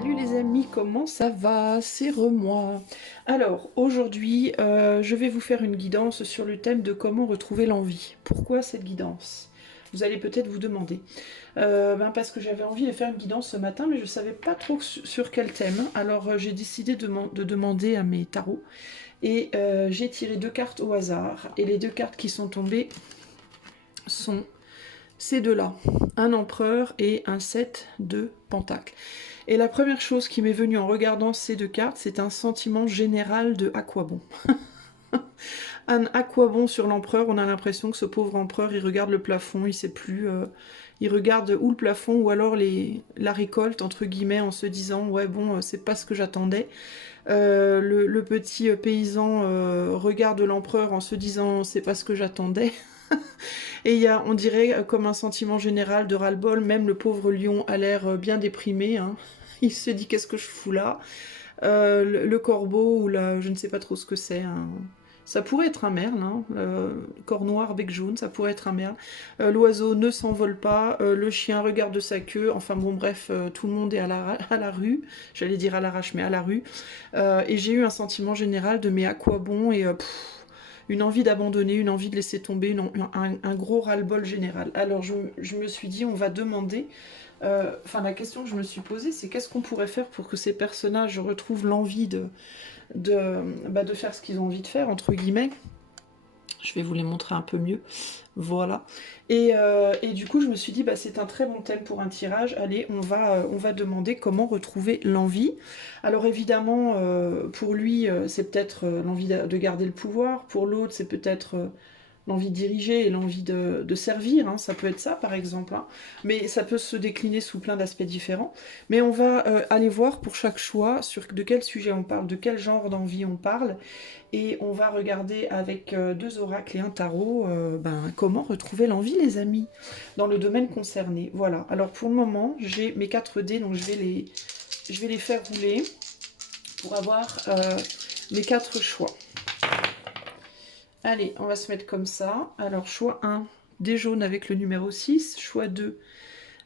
Salut les amis, comment ça va? C'est moi. Alors aujourd'hui, je vais vous faire une guidance sur le thème de comment retrouver l'envie. Pourquoi cette guidance? Vous allez peut-être vous demander. Parce que j'avais envie de faire une guidance ce matin, mais je ne savais pas trop sur quel thème. Alors j'ai décidé de demander à mes tarots et j'ai tiré deux cartes au hasard. Et les deux cartes qui sont tombées sont ces deux-là, un empereur et un 7 de pentacles. Et la première chose qui m'est venue en regardant ces deux cartes, c'est un sentiment général de à quoi bon. Un à quoi bon sur l'empereur, on a l'impression que ce pauvre empereur, il regarde le plafond, il sait plus, il regarde ou le plafond ou alors la récolte, entre guillemets, en se disant, ouais bon, c'est pas ce que j'attendais. Le petit paysan regarde l'empereur en se disant, c'est pas ce que j'attendais. Et il y a, on dirait, comme un sentiment général de ras-le-bol, même le pauvre lion a l'air bien déprimé, hein. Il se dit qu'est-ce que je fous là. Le corbeau ou je ne sais pas trop ce que c'est. Hein. Ça pourrait être un merle, hein. Corps noir, bec jaune, ça pourrait être un merle. L'oiseau ne s'envole pas, le chien regarde sa queue, enfin bon bref, tout le monde est à la rue, j'allais dire à l'arrache mais à la rue. Et j'ai eu un sentiment général de mais à quoi bon et une envie d'abandonner, une envie de laisser tomber, un gros ras-le-bol général. Alors je me suis dit on va demander la question que je me suis posée, c'est qu'est-ce qu'on pourrait faire pour que ces personnages retrouvent l'envie de faire ce qu'ils ont envie de faire, entre guillemets. Je vais vous les montrer un peu mieux. Voilà. Et du coup, je me suis dit, c'est un très bon thème pour un tirage. Allez, on va demander comment retrouver l'envie. Alors évidemment, pour lui, c'est peut-être l'envie de garder le pouvoir. Pour l'autre, c'est peut-être l'envie de diriger et l'envie de servir, hein, ça peut être ça par exemple, hein. Mais ça peut se décliner sous plein d'aspects différents. Mais on va aller voir pour chaque choix sur de quel sujet on parle, de quel genre d'envie on parle, et on va regarder avec deux oracles et un tarot comment retrouver l'envie les amis, dans le domaine concerné. Voilà, alors pour le moment j'ai mes 4 dés, donc je vais les faire rouler pour avoir mes 4 choix. Allez, on va se mettre comme ça. Alors, choix 1, des jaunes avec le numéro 6. Choix 2,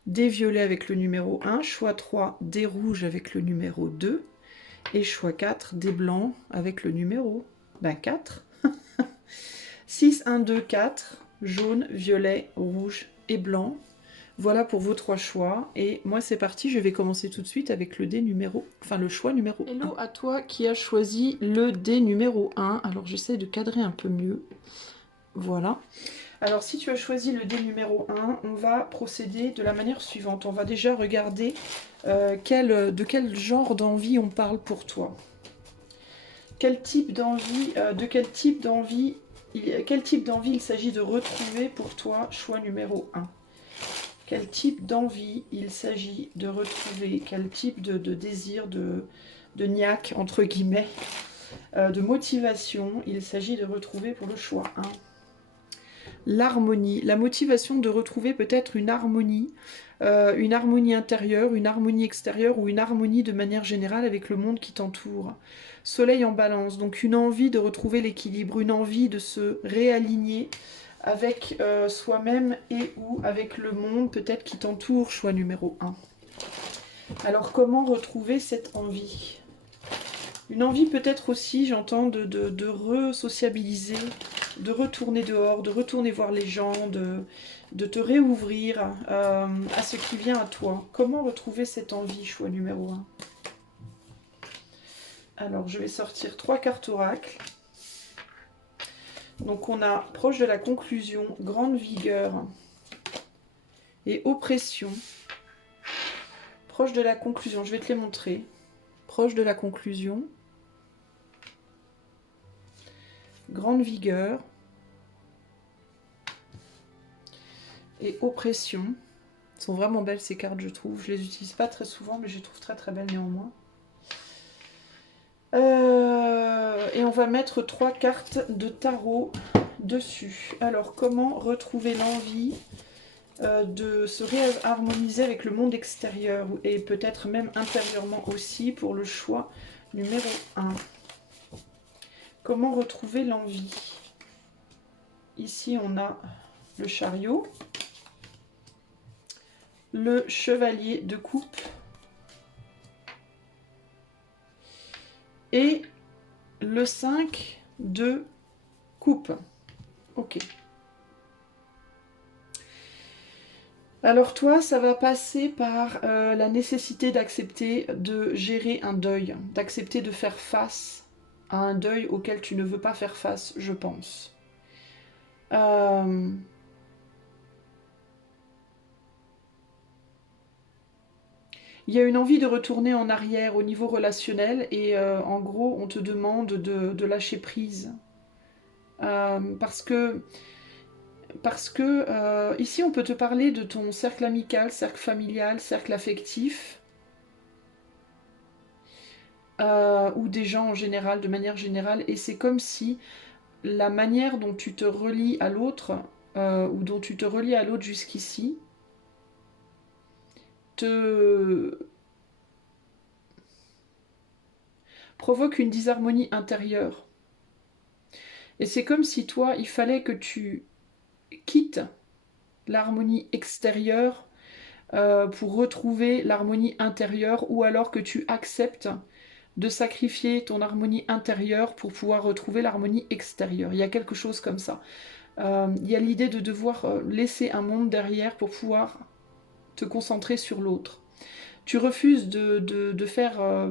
des violets avec le numéro 1. Choix 3, des rouges avec le numéro 2. Et choix 4, des blancs avec le numéro 4. 6, 1, 2, 4. Jaune, violet, rouge et blanc. Voilà pour vos 3 choix. Et moi, c'est parti. Je vais commencer tout de suite avec le dé numéro... Enfin, le choix numéro 1. Hello à toi qui as choisi le dé numéro 1. Alors, j'essaie de cadrer un peu mieux. Voilà. Alors, si tu as choisi le dé numéro 1, on va procéder de la manière suivante. On va déjà regarder de quel genre d'envie on parle pour toi. Quel type d'envie, quel type d'envie il s'agit de retrouver pour toi, choix numéro 1. Quel type d'envie il s'agit de retrouver, quel type de désir, de niaque, entre guillemets, de motivation il s'agit de retrouver pour le choix 1. L'harmonie, la motivation de retrouver peut-être une harmonie intérieure, une harmonie extérieure ou une harmonie de manière générale avec le monde qui t'entoure. Soleil en balance, donc une envie de retrouver l'équilibre, une envie de se réaligner avec soi-même et ou avec le monde peut-être qui t'entoure, choix numéro 1. Alors comment retrouver cette envie ? Une envie peut-être aussi, j'entends, de re-sociabiliser, de retourner dehors, de retourner voir les gens, de te réouvrir à ce qui vient à toi. Comment retrouver cette envie, choix numéro 1. Alors, je vais sortir 3 cartes oracles. Donc, on a proche de la conclusion, grande vigueur et oppression. Proche de la conclusion, je vais te les montrer. Proche de la conclusion, grande vigueur et oppression. Elles sont vraiment belles ces cartes, je trouve. Je les utilise pas très souvent, mais je les trouve très très belles néanmoins. Et on va mettre 3 cartes de tarot dessus. Alors, comment retrouver l'envie de se réharmoniser avec le monde extérieur et peut-être même intérieurement aussi pour le choix numéro 1. Comment retrouver l'envie? Ici, on a le chariot, le chevalier de coupe et le 5 de coupe. Ok. Alors toi, ça va passer par la nécessité d'accepter de gérer un deuil, d'accepter de faire face à un deuil auquel tu ne veux pas faire face, je pense. Il y a une envie de retourner en arrière au niveau relationnel et en gros, on te demande de lâcher prise. Parce que ici, on peut te parler de ton cercle amical, cercle familial, cercle affectif, ou des gens en général, de manière générale, et c'est comme si la manière dont tu te relis à l'autre, ou dont tu te relis à l'autre jusqu'ici, te provoque une disharmonie intérieure. Et c'est comme si toi, il fallait que tu quittes l'harmonie extérieure pour retrouver l'harmonie intérieure, ou alors que tu acceptes de sacrifier ton harmonie intérieure pour pouvoir retrouver l'harmonie extérieure. Il y a quelque chose comme ça. Il y a l'idée de devoir laisser un monde derrière pour pouvoir te concentrer sur l'autre. Tu refuses de faire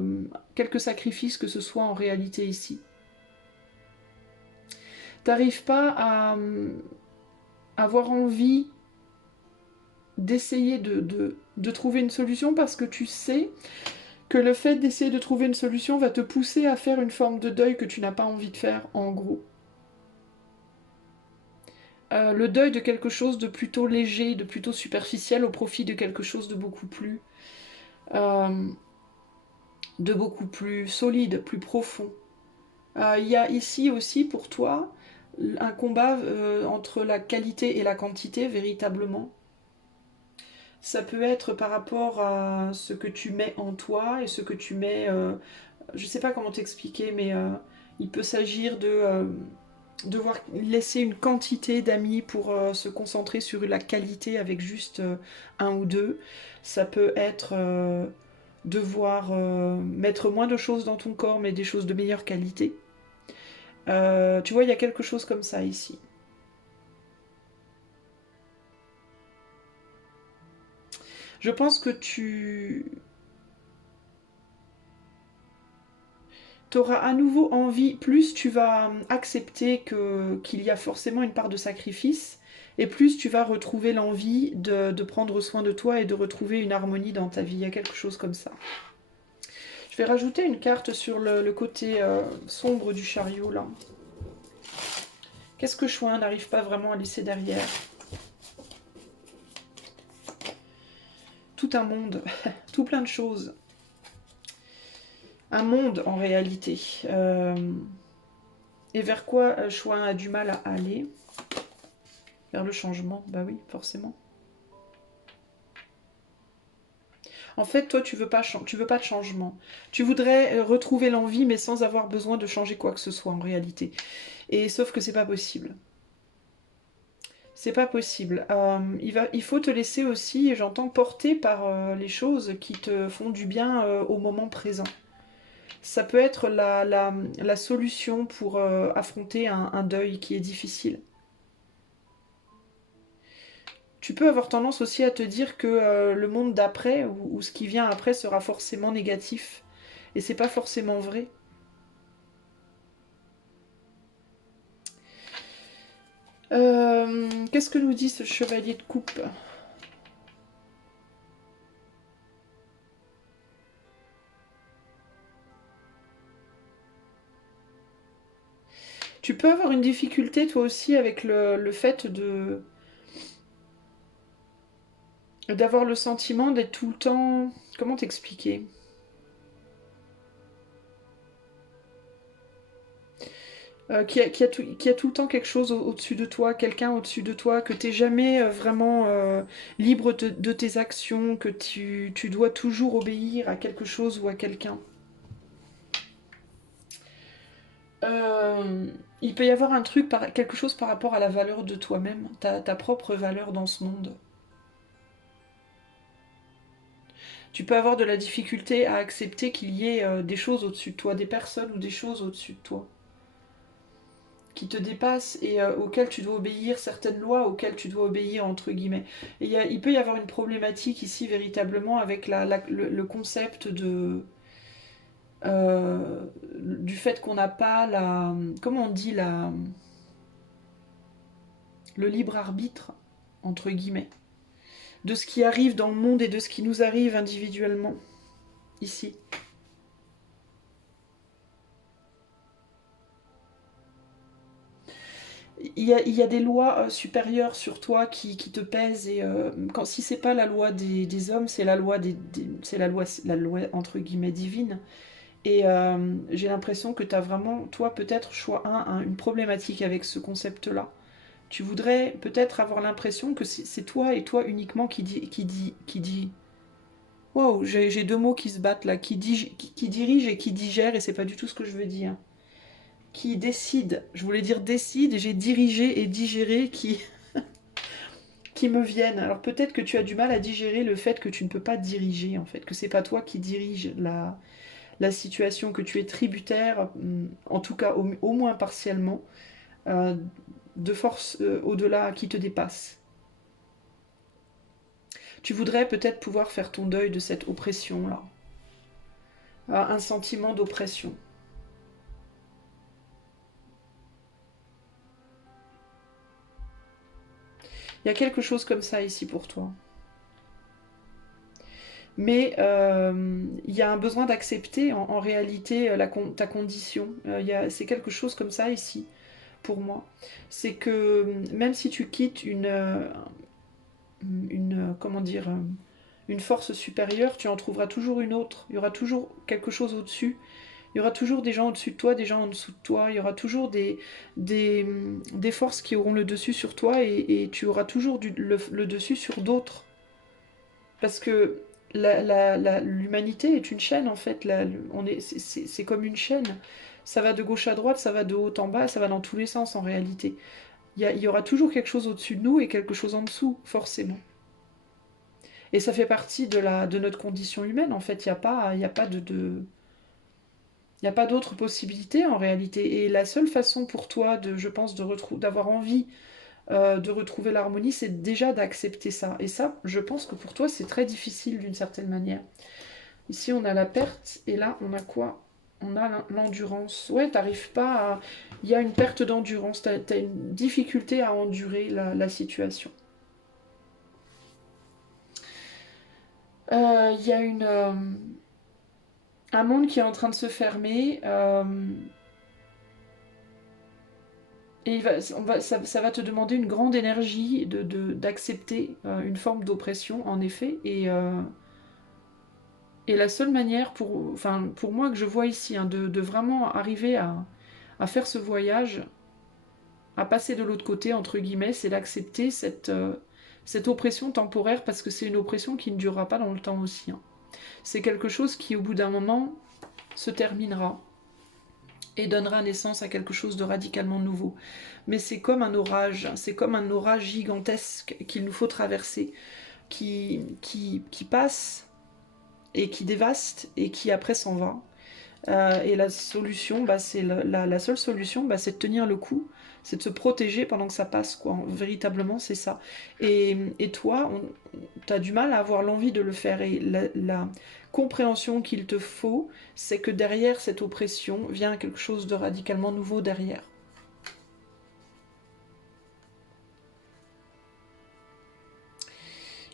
quelques sacrifices que ce soit en réalité ici. T'arrives pas à avoir envie d'essayer de trouver une solution parce que tu sais que le fait d'essayer de trouver une solution va te pousser à faire une forme de deuil que tu n'as pas envie de faire, en gros. Le deuil de quelque chose de plutôt léger, de plutôt superficiel au profit de quelque chose euh, de beaucoup plus solide, plus profond. Il y a ici aussi pour toi un combat entre la qualité et la quantité, véritablement. Ça peut être par rapport à ce que tu mets en toi et ce que tu mets... je sais pas comment t'expliquer, mais il peut s'agir de devoir laisser une quantité d'amis pour se concentrer sur la qualité avec juste un ou deux. Ça peut être devoir mettre moins de choses dans ton corps, mais des choses de meilleure qualité. Tu vois, il y a quelque chose comme ça ici. Je pense que tu auras à nouveau envie, plus tu vas accepter qu'il y a forcément une part de sacrifice, et plus tu vas retrouver l'envie de prendre soin de toi et de retrouver une harmonie dans ta vie. Il y a quelque chose comme ça. Je vais rajouter une carte sur le côté sombre du chariot, là. Qu'est-ce que Chouin n'arrive pas vraiment à laisser derrière? Tout un monde, tout plein de choses. Un monde, en réalité. Et vers quoi Chouin a du mal à aller? Vers le changement, bah oui, forcément. En fait, toi, tu veux pas de changement. Tu voudrais retrouver l'envie, mais sans avoir besoin de changer quoi que ce soit, en réalité. Et sauf que c'est pas possible. C'est pas possible. Il faut te laisser aussi, et j'entends, porter par les choses qui te font du bien au moment présent. Ça peut être la solution pour affronter un deuil qui est difficile. Tu peux avoir tendance aussi à te dire que le monde d'après ou ce qui vient après sera forcément négatif. Et c'est pas forcément vrai. Qu'est-ce que nous dit ce chevalier de coupe? Tu peux avoir une difficulté toi aussi avec le fait d'avoir le sentiment d'être tout le temps... Comment t'expliquer? Qui a tout le temps quelque chose au-dessus de toi, quelqu'un au-dessus de toi, que t'es jamais vraiment libre de tes actions, que tu dois toujours obéir à quelque chose ou à quelqu'un. Euh, il peut y avoir un truc, quelque chose par rapport à la valeur de toi-même, ta propre valeur dans ce monde. Tu peux avoir de la difficulté à accepter qu'il y ait des choses au-dessus de toi, des personnes ou des choses au-dessus de toi, qui te dépassent et auxquelles tu dois obéir, certaines lois auxquelles tu dois obéir, entre guillemets. Et il peut y avoir une problématique ici, véritablement, avec le concept du fait qu'on n'a pas la... Comment on dit le libre arbitre, entre guillemets, de ce qui arrive dans le monde et de ce qui nous arrive individuellement, ici. Il y a des lois supérieures sur toi qui te pèsent et si c'est pas la loi des hommes, c'est la loi c'est la loi entre guillemets divine. Et j'ai l'impression que tu as vraiment, toi peut-être, choix une problématique avec ce concept-là. Tu voudrais peut-être avoir l'impression que c'est toi et toi uniquement qui dit. Wow, j'ai deux mots qui se battent là, qui dirige et qui digère, et c'est pas du tout ce que je veux dire. Qui décide, je voulais dire décide, et j'ai dirigé et digéré qui me viennent. Alors peut-être que tu as du mal à digérer le fait que tu ne peux pas diriger, en fait, que c'est pas toi qui dirige la situation, que tu es tributaire, en tout cas au moins partiellement, euh, de forces au-delà qui te dépassent. Tu voudrais peut-être pouvoir faire ton deuil de cette oppression-là. Un sentiment d'oppression. Il y a quelque chose comme ça ici pour toi. Mais il y a un besoin d'accepter en réalité ta condition. C'est quelque chose comme ça ici, pour moi. C'est que même si tu quittes comment dire, une force supérieure, tu en trouveras toujours une autre. Il y aura toujours quelque chose au-dessus. Il y aura toujours des gens au-dessus de toi, des gens en dessous de toi. Il y aura toujours des forces qui auront le dessus sur toi et tu auras toujours le dessus sur d'autres. Parce que l'humanité est une chaîne en fait. C'est comme une chaîne. Ça va de gauche à droite, ça va de haut en bas, ça va dans tous les sens en réalité. Il y aura toujours quelque chose au-dessus de nous et quelque chose en dessous, forcément. Et ça fait partie de notre condition humaine en fait. Il y a pas il n'y a pas d'autre possibilité en réalité. Et la seule façon pour toi, je pense, d'avoir envie de retrouver l'harmonie, c'est déjà d'accepter ça. Et ça, je pense que pour toi, c'est très difficile d'une certaine manière. Ici, on a la perte, et là, on a quoi? On a l'endurance. Ouais, t'arrives pas à... Il y a une perte d'endurance, t'as une difficulté à endurer la situation. Il y a un monde qui est en train de se fermer, et ça va te demander une grande énergie d'accepter une forme d'oppression, en effet, et la seule manière pour moi que je vois ici, hein, de vraiment arriver à faire ce voyage, à passer de l'autre côté, entre guillemets, c'est d'accepter cette oppression temporaire, parce que c'est une oppression qui ne durera pas dans le temps aussi. Hein. C'est quelque chose qui, au bout d'un moment, se terminera et donnera naissance à quelque chose de radicalement nouveau. Mais c'est comme un orage gigantesque qu'il nous faut traverser, qui passe et qui dévaste et qui après s'en va. Et la solution, c'est la seule solution, c'est de tenir le coup, c'est de se protéger pendant que ça passe, quoi. Véritablement, c'est ça. Et toi, tu as du mal à avoir l'envie de le faire. Et la compréhension qu'il te faut, c'est que derrière cette oppression vient quelque chose de radicalement nouveau derrière.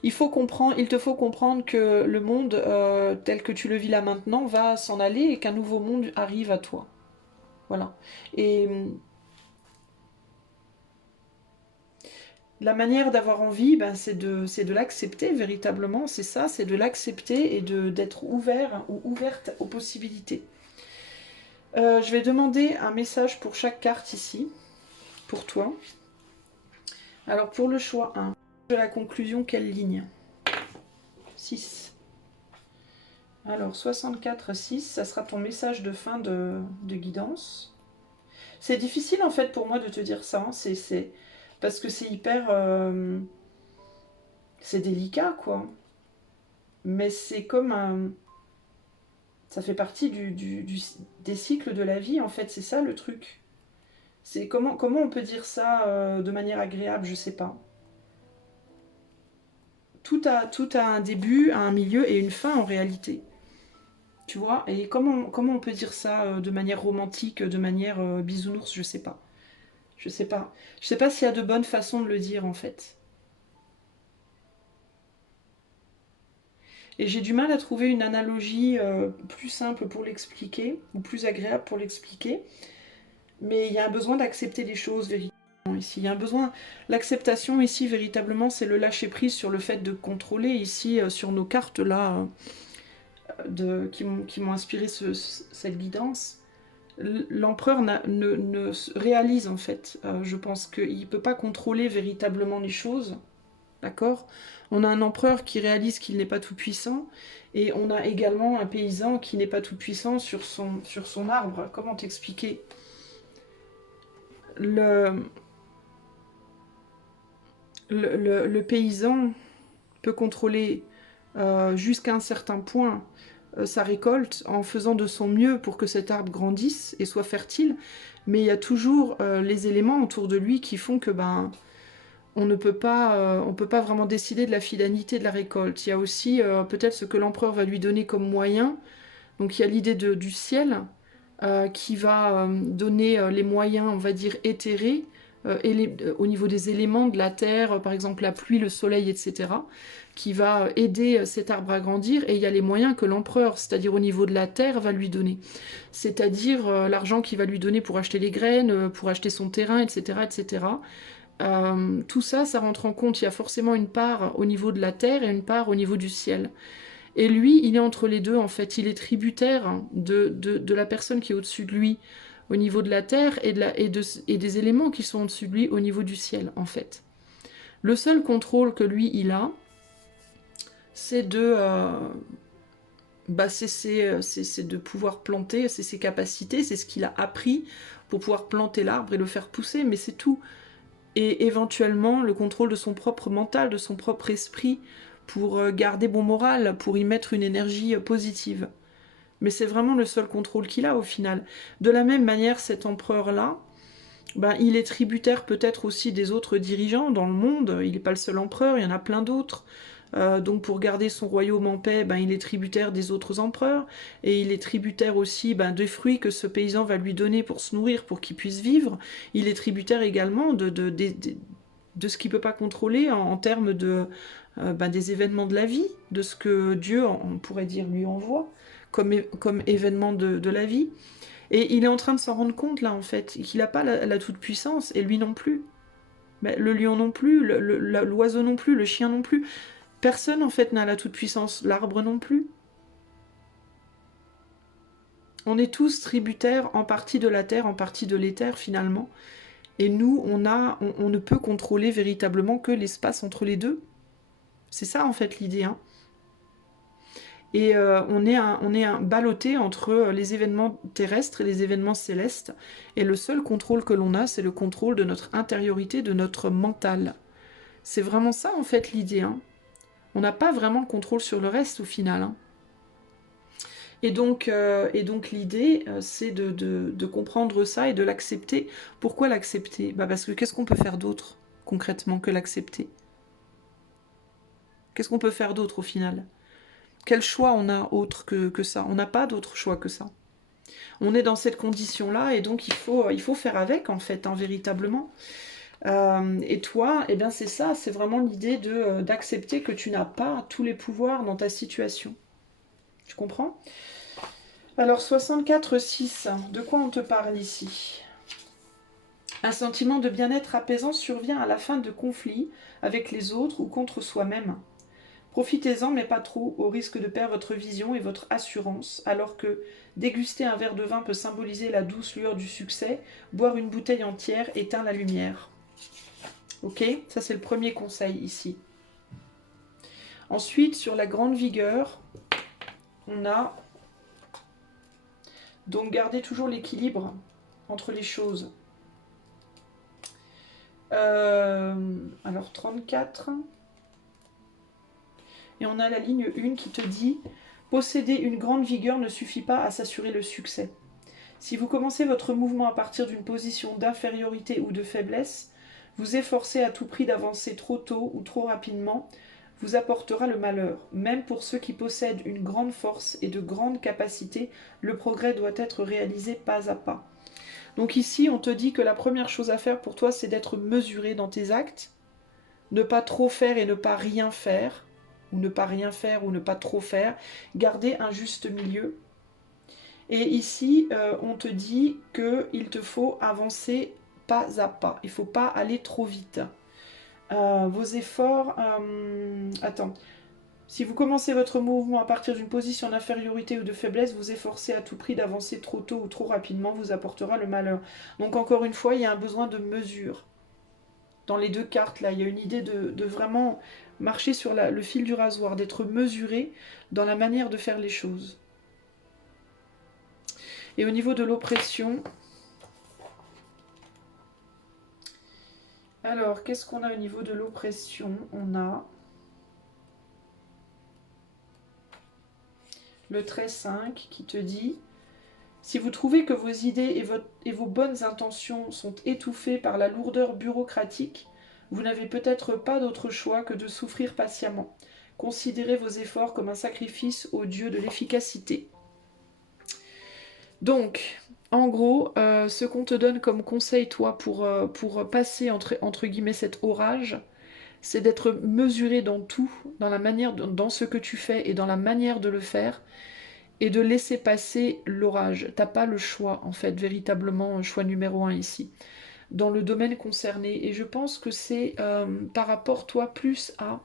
Il te faut comprendre que le monde tel que tu le vis là maintenant va s'en aller et qu'un nouveau monde arrive à toi. Voilà. Et la manière d'avoir envie, c'est de l'accepter véritablement, c'est ça, c'est de l'accepter et d'être ouvert ou ouverte aux possibilités. Je vais demander un message pour chaque carte ici, pour toi. Alors pour le choix 1, de la conclusion, quelle ligne? 6. Alors 64, 6, ça sera ton message de fin de guidance. C'est difficile en fait pour moi de te dire ça, hein. Parce que c'est hyper... c'est délicat quoi. Mais c'est comme un... Ça fait partie des cycles de la vie, en fait, c'est ça le truc. C'est comment on peut dire ça de manière agréable, je sais pas. Tout a un début, un milieu et une fin en réalité. Tu vois? Et comment on peut dire ça de manière romantique, de manière bisounours, je sais pas. Je sais pas. Je sais pas s'il y a de bonnes façons de le dire en fait. Et j'ai du mal à trouver une analogie plus simple pour l'expliquer, ou plus agréable pour l'expliquer. Mais il y a un besoin d'accepter les choses véritablement ici. Il y a un besoin. L'acceptation ici, véritablement, c'est le lâcher prise sur le fait de contrôler ici, sur nos cartes là, qui m'ont inspiré cette guidance. L'empereur ne réalise en fait. Je pense qu'il ne peut pas contrôler véritablement les choses. D'accord? On a un empereur qui réalise qu'il n'est pas tout puissant. Et on a également un paysan qui n'est pas tout puissant sur son arbre. Comment t'expliquer? le, le paysan peut contrôler jusqu'à un certain point sa récolte en faisant de son mieux pour que cet arbre grandisse et soit fertile, mais il y a toujours les éléments autour de lui qui font que on peut pas vraiment décider de la finalité de la récolte. Il y a aussi peut-être ce que l'empereur va lui donner comme moyen. Donc il y a l'idée du ciel qui va donner les moyens, on va dire, éthérés au niveau des éléments de la terre, par exemple la pluie, le soleil, etc., qui va aider cet arbre à grandir. Et il y a les moyens que l'empereur, c'est-à-dire au niveau de la terre, va lui donner. C'est-à-dire l'argent qu'il va lui donner pour acheter les graines, pour acheter son terrain, etc., etc. Tout ça, ça rentre en compte. Il y a forcément une part au niveau de la terre et une part au niveau du ciel. Et lui, il est entre les deux, en fait. Il est tributaire de la personne qui est au-dessus de lui au niveau de la terre et des éléments qui sont au-dessus de lui au niveau du ciel, en fait. Le seul contrôle que lui, il a, c'est c'est de pouvoir planter, c'est ses capacités, c'est ce qu'il a appris pour pouvoir planter l'arbre et le faire pousser, mais c'est tout. Et éventuellement le contrôle de son propre mental, de son propre esprit, pour garder bon moral, pour y mettre une énergie positive. Mais c'est vraiment le seul contrôle qu'il a au final. De la même manière, cet empereur-là, ben, il est tributaire peut-être aussi des autres dirigeants dans le monde. Il n'est pas le seul empereur, il y en a plein d'autres. Donc pour garder son royaume en paix, ben, il est tributaire des autres empereurs. Et il est tributaire aussi ben, des fruits que ce paysan va lui donner pour se nourrir, pour qu'il puisse vivre. Il est tributaire également de ce qu'il ne peut pas contrôler en termes ben, des événements de la vie, de ce que Dieu, on pourrait dire, lui envoie comme événement de la vie. Et il est en train de s'en rendre compte là en fait, qu'il n'a pas la toute-puissance, et lui non plus. Mais le lion non plus, l'oiseau non plus, le chien non plus. Personne en fait n'a la toute-puissance, l'arbre non plus. On est tous tributaires en partie de la terre, en partie de l'éther finalement. Et nous, on ne peut contrôler véritablement que l'espace entre les deux. C'est ça en fait l'idée. Hein. Et on est un ballotté entre les événements terrestres et les événements célestes. Et le seul contrôle que l'on a, c'est le contrôle de notre intériorité, de notre mental. C'est vraiment ça en fait l'idée. Hein. On n'a pas vraiment le contrôle sur le reste au final. Hein. Et donc l'idée, c'est de comprendre ça et de l'accepter. Pourquoi l'accepter? Parce que qu'est-ce qu'on peut faire d'autre concrètement que l'accepter? Qu'est-ce qu'on peut faire d'autre au final? Quel choix on a autre que ça? On n'a pas d'autre choix que ça. On est dans cette condition-là et donc il faut faire avec en fait, hein, véritablement. Et toi, eh bien c'est ça, c'est vraiment l'idée d'accepter que tu n'as pas tous les pouvoirs dans ta situation. Tu comprends? Alors 64-6, de quoi on te parle ici? Un sentiment de bien-être apaisant survient à la fin de conflits avec les autres ou contre soi-même. Profitez-en, mais pas trop, au risque de perdre votre vision et votre assurance, alors que déguster un verre de vin peut symboliser la douce lueur du succès, boire une bouteille entière éteint la lumière. Ok? Ça, c'est le premier conseil ici. Ensuite, sur la grande vigueur, on a donc garder toujours l'équilibre entre les choses. Alors 34. Et on a la ligne 1 qui te dit « Posséder une grande vigueur ne suffit pas à s'assurer le succès. Si vous commencez votre mouvement à partir d'une position d'infériorité ou de faiblesse, vous efforcer à tout prix d'avancer trop tôt ou trop rapidement vous apportera le malheur. Même pour ceux qui possèdent une grande force et de grandes capacités, le progrès doit être réalisé pas à pas. » Donc ici, on te dit que la première chose à faire pour toi, c'est d'être mesuré dans tes actes, ne pas trop faire et ne pas rien faire, ou ne pas rien faire ou ne pas trop faire, garder un juste milieu. Et ici, on te dit qu'il te faut avancer pas à pas, il ne faut pas aller trop vite. Vos efforts... attends. Si vous commencez votre mouvement à partir d'une position d'infériorité ou de faiblesse, vous efforcez à tout prix d'avancer trop tôt ou trop rapidement, vous apportera le malheur. Donc encore une fois, il y a un besoin de mesure. Dans les deux cartes, là, il y a une idée de vraiment marcher sur le fil du rasoir, d'être mesuré dans la manière de faire les choses. Et au niveau de l'oppression... Alors, qu'est-ce qu'on a au niveau de l'oppression? On a... le trait 5 qui te dit « Si vous trouvez que vos idées et vos bonnes intentions sont étouffées par la lourdeur bureaucratique, vous n'avez peut-être pas d'autre choix que de souffrir patiemment. Considérez vos efforts comme un sacrifice au dieu de l'efficacité. » Donc, en gros, ce qu'on te donne comme conseil, toi, pour passer entre guillemets cet orage, c'est d'être mesuré dans tout, dans la manière, dans ce que tu fais et dans la manière de le faire, et de laisser passer l'orage. T'as pas le choix, en fait, véritablement, choix numéro 1 ici, dans le domaine concerné. Et je pense que c'est par rapport, toi, plus à...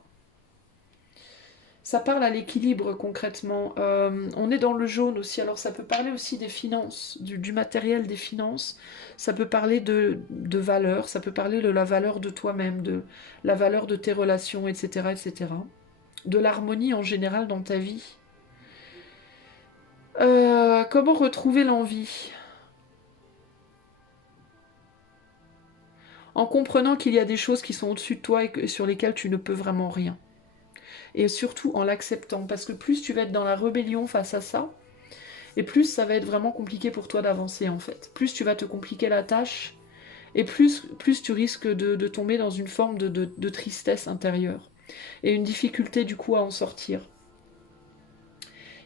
Ça parle à l'équilibre, concrètement. On est dans le jaune aussi, alors ça peut parler aussi des finances, du matériel des finances. Ça peut parler de valeur, ça peut parler de la valeur de toi-même, de la valeur de tes relations, etc., etc. De l'harmonie en général dans ta vie. Comment retrouver l'envie? En comprenant qu'il y a des choses qui sont au-dessus de toi et sur lesquelles tu ne peux vraiment rien. Et surtout en l'acceptant, parce que plus tu vas être dans la rébellion face à ça, et plus ça va être vraiment compliqué pour toi d'avancer en fait. Plus tu vas te compliquer la tâche, et plus tu risques de tomber dans une forme de tristesse intérieure, et une difficulté du coup à en sortir.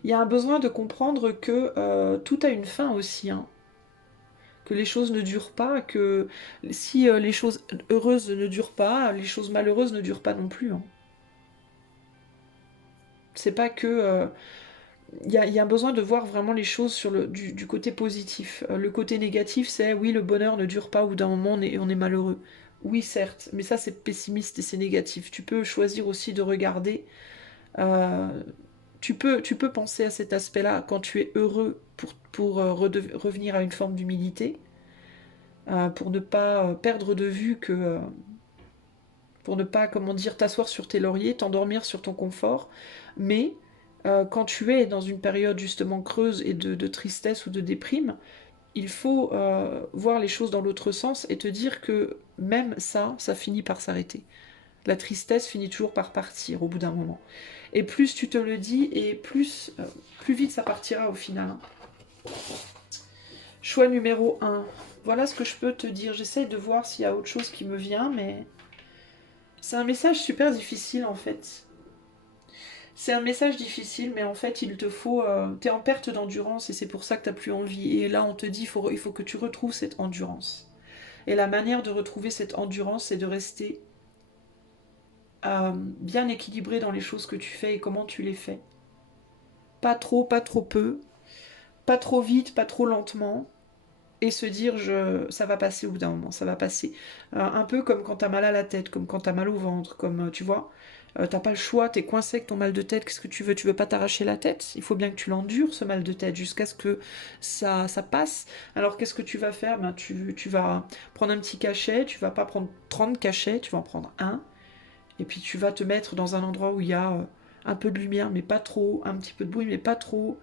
Il y a un besoin de comprendre que tout a une fin aussi, hein. Que les choses ne durent pas, que si les choses heureuses ne durent pas, les choses malheureuses ne durent pas non plus, hein. C'est pas que... il y a un besoin de voir vraiment les choses du côté positif. Le côté négatif, c'est oui, le bonheur ne dure pas, au bout d'un moment, on est malheureux. Oui, certes, mais ça, c'est pessimiste et c'est négatif. Tu peux choisir aussi de regarder... tu peux penser à cet aspect-là quand tu es heureux pour revenir à une forme d'humilité, pour ne pas perdre de vue que... pour ne pas, comment dire, t'asseoir sur tes lauriers, t'endormir sur ton confort, mais quand tu es dans une période justement creuse et de tristesse ou de déprime, il faut voir les choses dans l'autre sens et te dire que même ça finit par s'arrêter. La tristesse finit toujours par partir au bout d'un moment. Et plus tu te le dis, et plus vite ça partira au final. Choix numéro 1. Voilà ce que je peux te dire. J'essaye de voir s'il y a autre chose qui me vient, mais... c'est un message super difficile en fait. C'est un message difficile, mais en fait, il te faut... t'es en perte d'endurance et c'est pour ça que t'as plus envie. Et là, on te dit, il faut que tu retrouves cette endurance. Et la manière de retrouver cette endurance, c'est de rester bien équilibré dans les choses que tu fais et comment tu les fais. Pas trop peu. Pas trop vite, pas trop lentement. Et se dire, ça va passer au bout d'un moment, ça va passer. Un peu comme quand t'as mal à la tête, comme quand t'as mal au ventre, comme, tu vois... t'as pas le choix, t'es coincé avec ton mal de tête, qu'est-ce que tu veux? Tu veux pas t'arracher la tête? Il faut bien que tu l'endures, ce mal de tête, jusqu'à ce que ça passe. Alors qu'est-ce que tu vas faire? Ben, tu vas prendre un petit cachet, tu vas pas prendre 30 cachets, tu vas en prendre un, et puis tu vas te mettre dans un endroit où il y a un peu de lumière, mais pas trop, un petit peu de bruit, mais pas trop,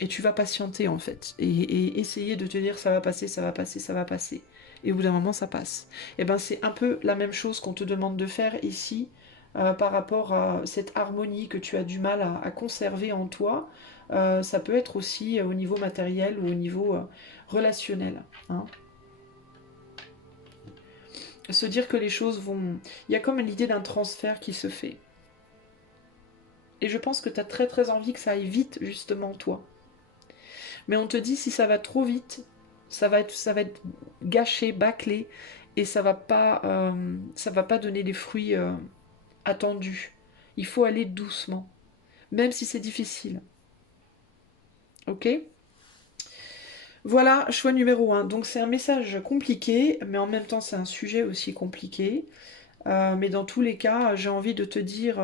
et tu vas patienter en fait, et essayer de te dire ça va passer, ça va passer, ça va passer. Et au bout d'un moment, ça passe. Et ben c'est un peu la même chose qu'on te demande de faire ici, par rapport à cette harmonie que tu as du mal à conserver en toi. Ça peut être aussi au niveau matériel ou au niveau relationnel. Hein. Se dire que les choses vont... Il y a comme l'idée d'un transfert qui se fait. Et je pense que tu as très très envie que ça aille vite, justement, toi. Mais on te dit, si ça va trop vite, ça va être gâché, bâclé, et ça va pas donner les fruits attendus. Il faut aller doucement, même si c'est difficile. Ok? Voilà, choix numéro 1. Donc c'est un message compliqué, mais en même temps c'est un sujet aussi compliqué. Mais dans tous les cas, j'ai envie de te dire,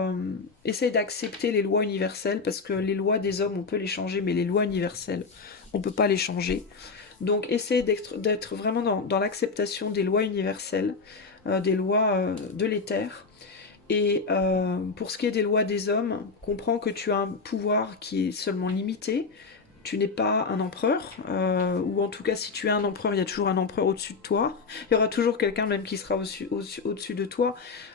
essaye d'accepter les lois universelles, parce que les lois des hommes, on peut les changer, mais les lois universelles, on ne peut pas les changer. Donc essaye d'être vraiment dans l'acceptation des lois universelles, des lois de l'éther. Et pour ce qui est des lois des hommes, comprends que tu as un pouvoir qui est seulement limité. Tu n'es pas un empereur, ou en tout cas si tu es un empereur, il y a toujours un empereur au-dessus de toi. Il y aura toujours quelqu'un même qui sera au-dessus de toi,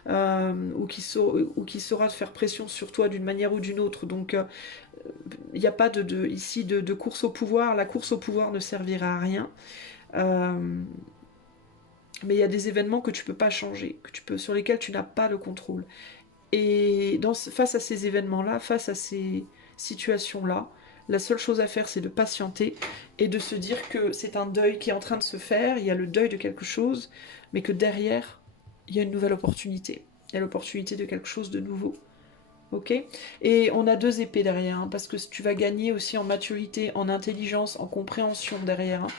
ou qui saura faire pression sur toi d'une manière ou d'une autre. Donc il n'y a pas ici de course au pouvoir. La course au pouvoir ne servira à rien. Mais il y a des événements que tu peux pas changer, sur lesquels tu n'as pas de contrôle. Et face à ces événements-là, face à ces situations-là, la seule chose à faire, c'est de patienter et de se dire que c'est un deuil qui est en train de se faire, il y a le deuil de quelque chose, mais que derrière, il y a une nouvelle opportunité. Il y a l'opportunité de quelque chose de nouveau. Ok? Et on a deux épées derrière, hein, parce que tu vas gagner aussi en maturité, en intelligence, en compréhension derrière. Hein,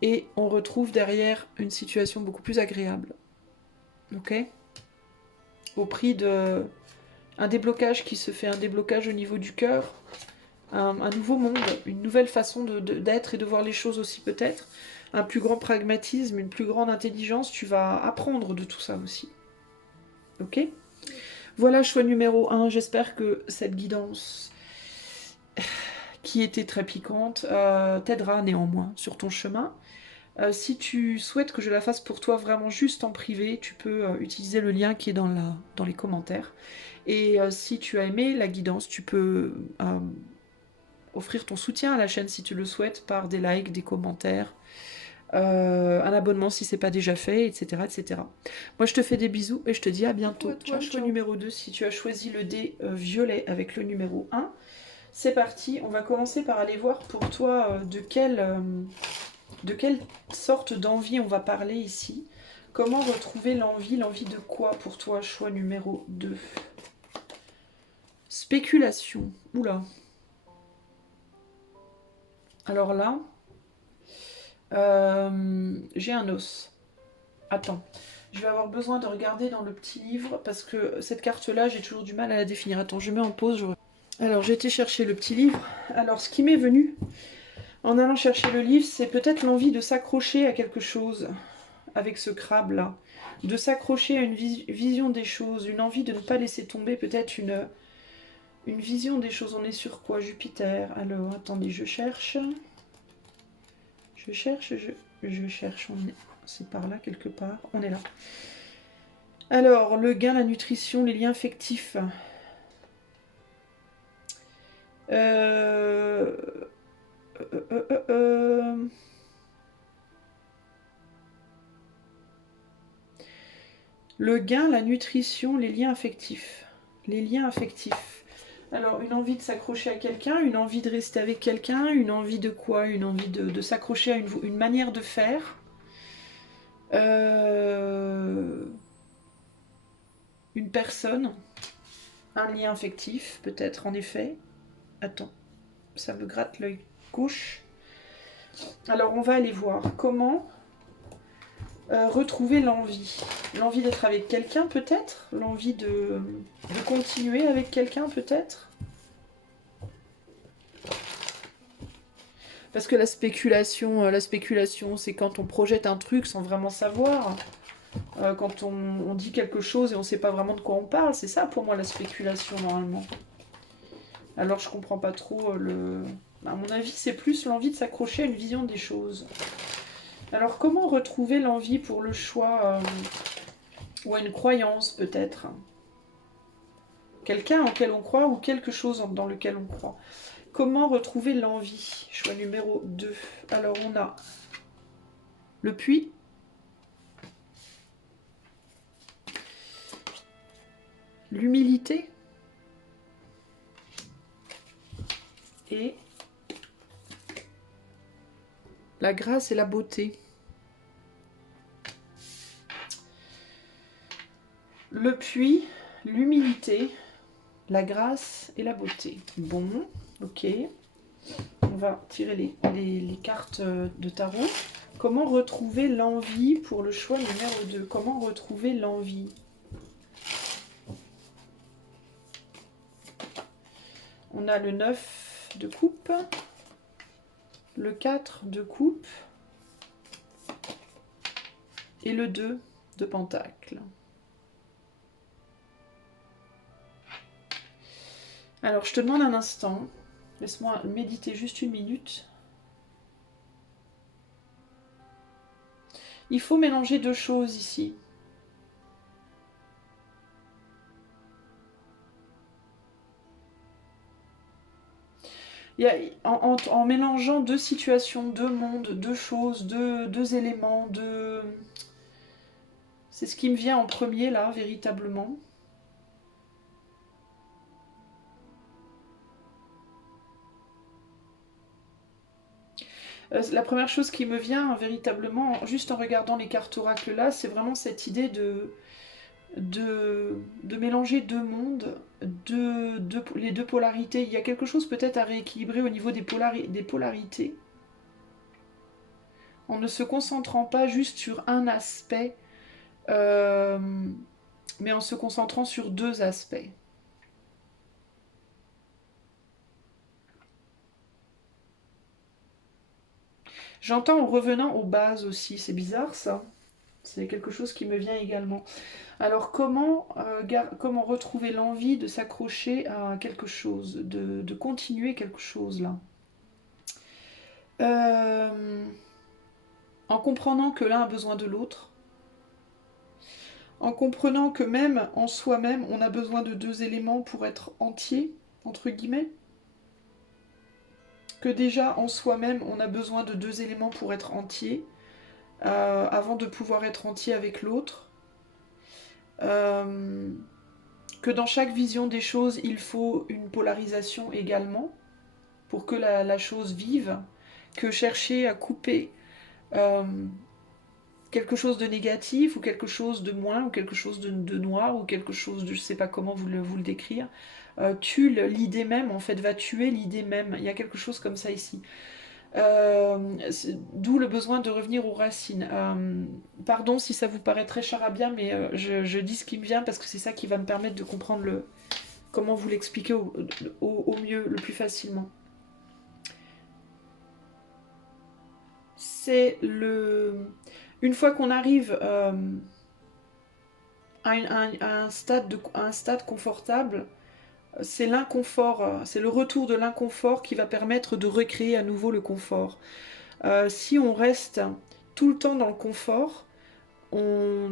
et on retrouve derrière une situation beaucoup plus agréable. Ok? Au prix de un déblocage qui se fait, un déblocage au niveau du cœur, un nouveau monde, une nouvelle façon d'être et de voir les choses aussi peut-être, un plus grand pragmatisme, une plus grande intelligence, tu vas apprendre de tout ça aussi. Ok? Voilà, choix numéro 1, j'espère que cette guidance, qui était très piquante, t'aidera néanmoins sur ton chemin. Si tu souhaites que je la fasse pour toi vraiment juste en privé, tu peux utiliser le lien qui est dans les commentaires. Et si tu as aimé la guidance, tu peux offrir ton soutien à la chaîne si tu le souhaites par des likes, des commentaires, un abonnement si c'est pas déjà fait, etc., etc. Moi je te fais des bisous et je te dis à bientôt. Toi, choix numéro 2, si tu as choisi le dé violet avec le numéro 1, c'est parti, on va commencer par aller voir pour toi de quelle sorte d'envie on va parler ici. Comment retrouver l'envie? L'envie de quoi pour toi, choix numéro 2? Spéculation. Oula. Alors là, j'ai un os. Attends, je vais avoir besoin de regarder dans le petit livre parce que cette carte-là, j'ai toujours du mal à la définir. Attends, je mets en pause. Alors, j'ai été chercher le petit livre. Alors, ce qui m'est venu en allant chercher le livre, c'est peut-être l'envie de s'accrocher à quelque chose avec ce crabe-là. De s'accrocher à une vision des choses, une envie de ne pas laisser tomber peut-être une vision des choses. On est sur quoi? Jupiter. Alors, attendez, je cherche. Je cherche. C'est par là quelque part. On est là. Alors, le gain, la nutrition, les liens affectifs. Le gain, la nutrition, les liens affectifs. Les liens affectifs. Alors, une envie de s'accrocher à quelqu'un, une envie de rester avec quelqu'un, une envie de quoi? Une envie de s'accrocher à une manière de faire. Une personne. Un lien affectif, peut-être, en effet. Attends, ça me gratte l'œil gauche. Alors, on va aller voir comment retrouver l'envie. L'envie d'être avec quelqu'un, peut-être. L'envie de continuer avec quelqu'un, peut-être. Parce que la spéculation, c'est quand on projette un truc sans vraiment savoir. Quand on dit quelque chose et on ne sait pas vraiment de quoi on parle. C'est ça, pour moi, la spéculation, normalement. Alors, je comprends pas trop le... À mon avis, c'est plus l'envie de s'accrocher à une vision des choses. Alors, comment retrouver l'envie pour le choix ou à une croyance, peut-être? quelqu'un auquel on croit ou quelque chose dans lequel on croit. Comment retrouver l'envie? Choix numéro 2. Alors on a le puits, l'humilité et la grâce et la beauté. Le puits, l'humilité, la grâce et la beauté. Bon, ok. On va tirer les cartes de tarot. Comment retrouver l'envie pour le choix numéro 2? Comment retrouver l'envie? On a le 9 de coupe, le 4 de coupe et le 2 de pentacle. Alors, je te demande un instant. Laisse-moi méditer juste une minute. Il faut mélanger deux choses ici. En mélangeant deux situations, deux mondes, deux choses, deux éléments, c'est ce qui me vient en premier là, véritablement. La première chose qui me vient véritablement, juste en regardant les cartes oracles là, c'est vraiment cette idée de mélanger deux mondes, les deux polarités. Il y a quelque chose peut-être à rééquilibrer au niveau des polarités, en ne se concentrant pas juste sur un aspect, mais en se concentrant sur deux aspects. J'entends en revenant aux bases aussi, c'est bizarre ça. C'est quelque chose qui me vient également. Alors comment retrouver l'envie de s'accrocher à quelque chose, de continuer quelque chose là? En comprenant que l'un a besoin de l'autre, en comprenant que même en soi-même, on a besoin de deux éléments pour être entier, entre guillemets, que déjà en soi-même, on a besoin de deux éléments pour être entier, avant de pouvoir être entier avec l'autre, que dans chaque vision des choses, il faut une polarisation également, pour que la chose vive, que chercher à couper quelque chose de négatif ou quelque chose de moins ou quelque chose de noir ou quelque chose de je ne sais pas comment vous le décrire, tue l'idée même, en fait va tuer l'idée même. Il y a quelque chose comme ça ici. D'où le besoin de revenir aux racines. Pardon si ça vous paraît très charabia, mais je dis ce qui me vient parce que c'est ça qui va me permettre de comprendre comment vous l'expliquer au mieux, le plus facilement. C'est une fois qu'on arrive à un stade confortable, c'est l'inconfort, c'est le retour de l'inconfort qui va permettre de recréer à nouveau le confort. Si on reste tout le temps dans le confort, on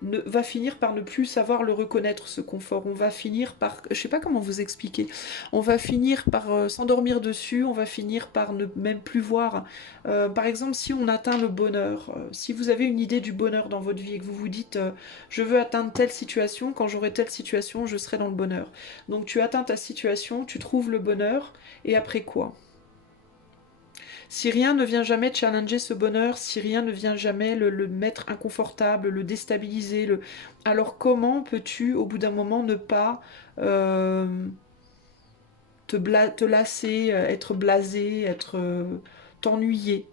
va finir par ne plus savoir le reconnaître, ce confort. On va finir par, je sais pas comment vous expliquer, on va finir par s'endormir dessus, on va finir par ne même plus voir. Par exemple, si on atteint le bonheur, si vous avez une idée du bonheur dans votre vie et que vous vous dites je veux atteindre telle situation, quand j'aurai telle situation, je serai dans le bonheur. Donc tu atteins ta situation, tu trouves le bonheur, et après quoi? Si rien ne vient jamais challenger ce bonheur, si rien ne vient jamais le mettre inconfortable, le déstabiliser, alors comment peux-tu au bout d'un moment ne pas te lasser, être blasé, t'ennuyer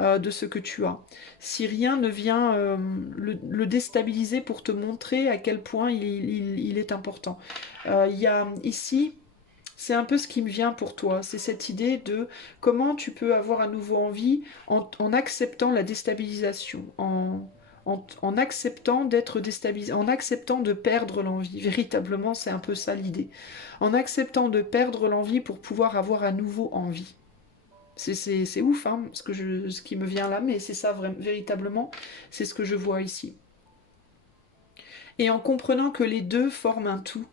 de ce que tu as? Si rien ne vient le déstabiliser pour te montrer à quel point il est important. Il y a ici... C'est un peu ce qui me vient pour toi, c'est cette idée de comment tu peux avoir à nouveau envie en acceptant la déstabilisation, en acceptant d'être déstabilisé, en acceptant de perdre l'envie. Véritablement, c'est un peu ça l'idée. En acceptant de perdre l'envie pour pouvoir avoir à nouveau envie. C'est ouf, hein, ce qui me vient là, mais c'est ça véritablement, c'est ce que je vois ici. Et en comprenant que les deux forment un tout.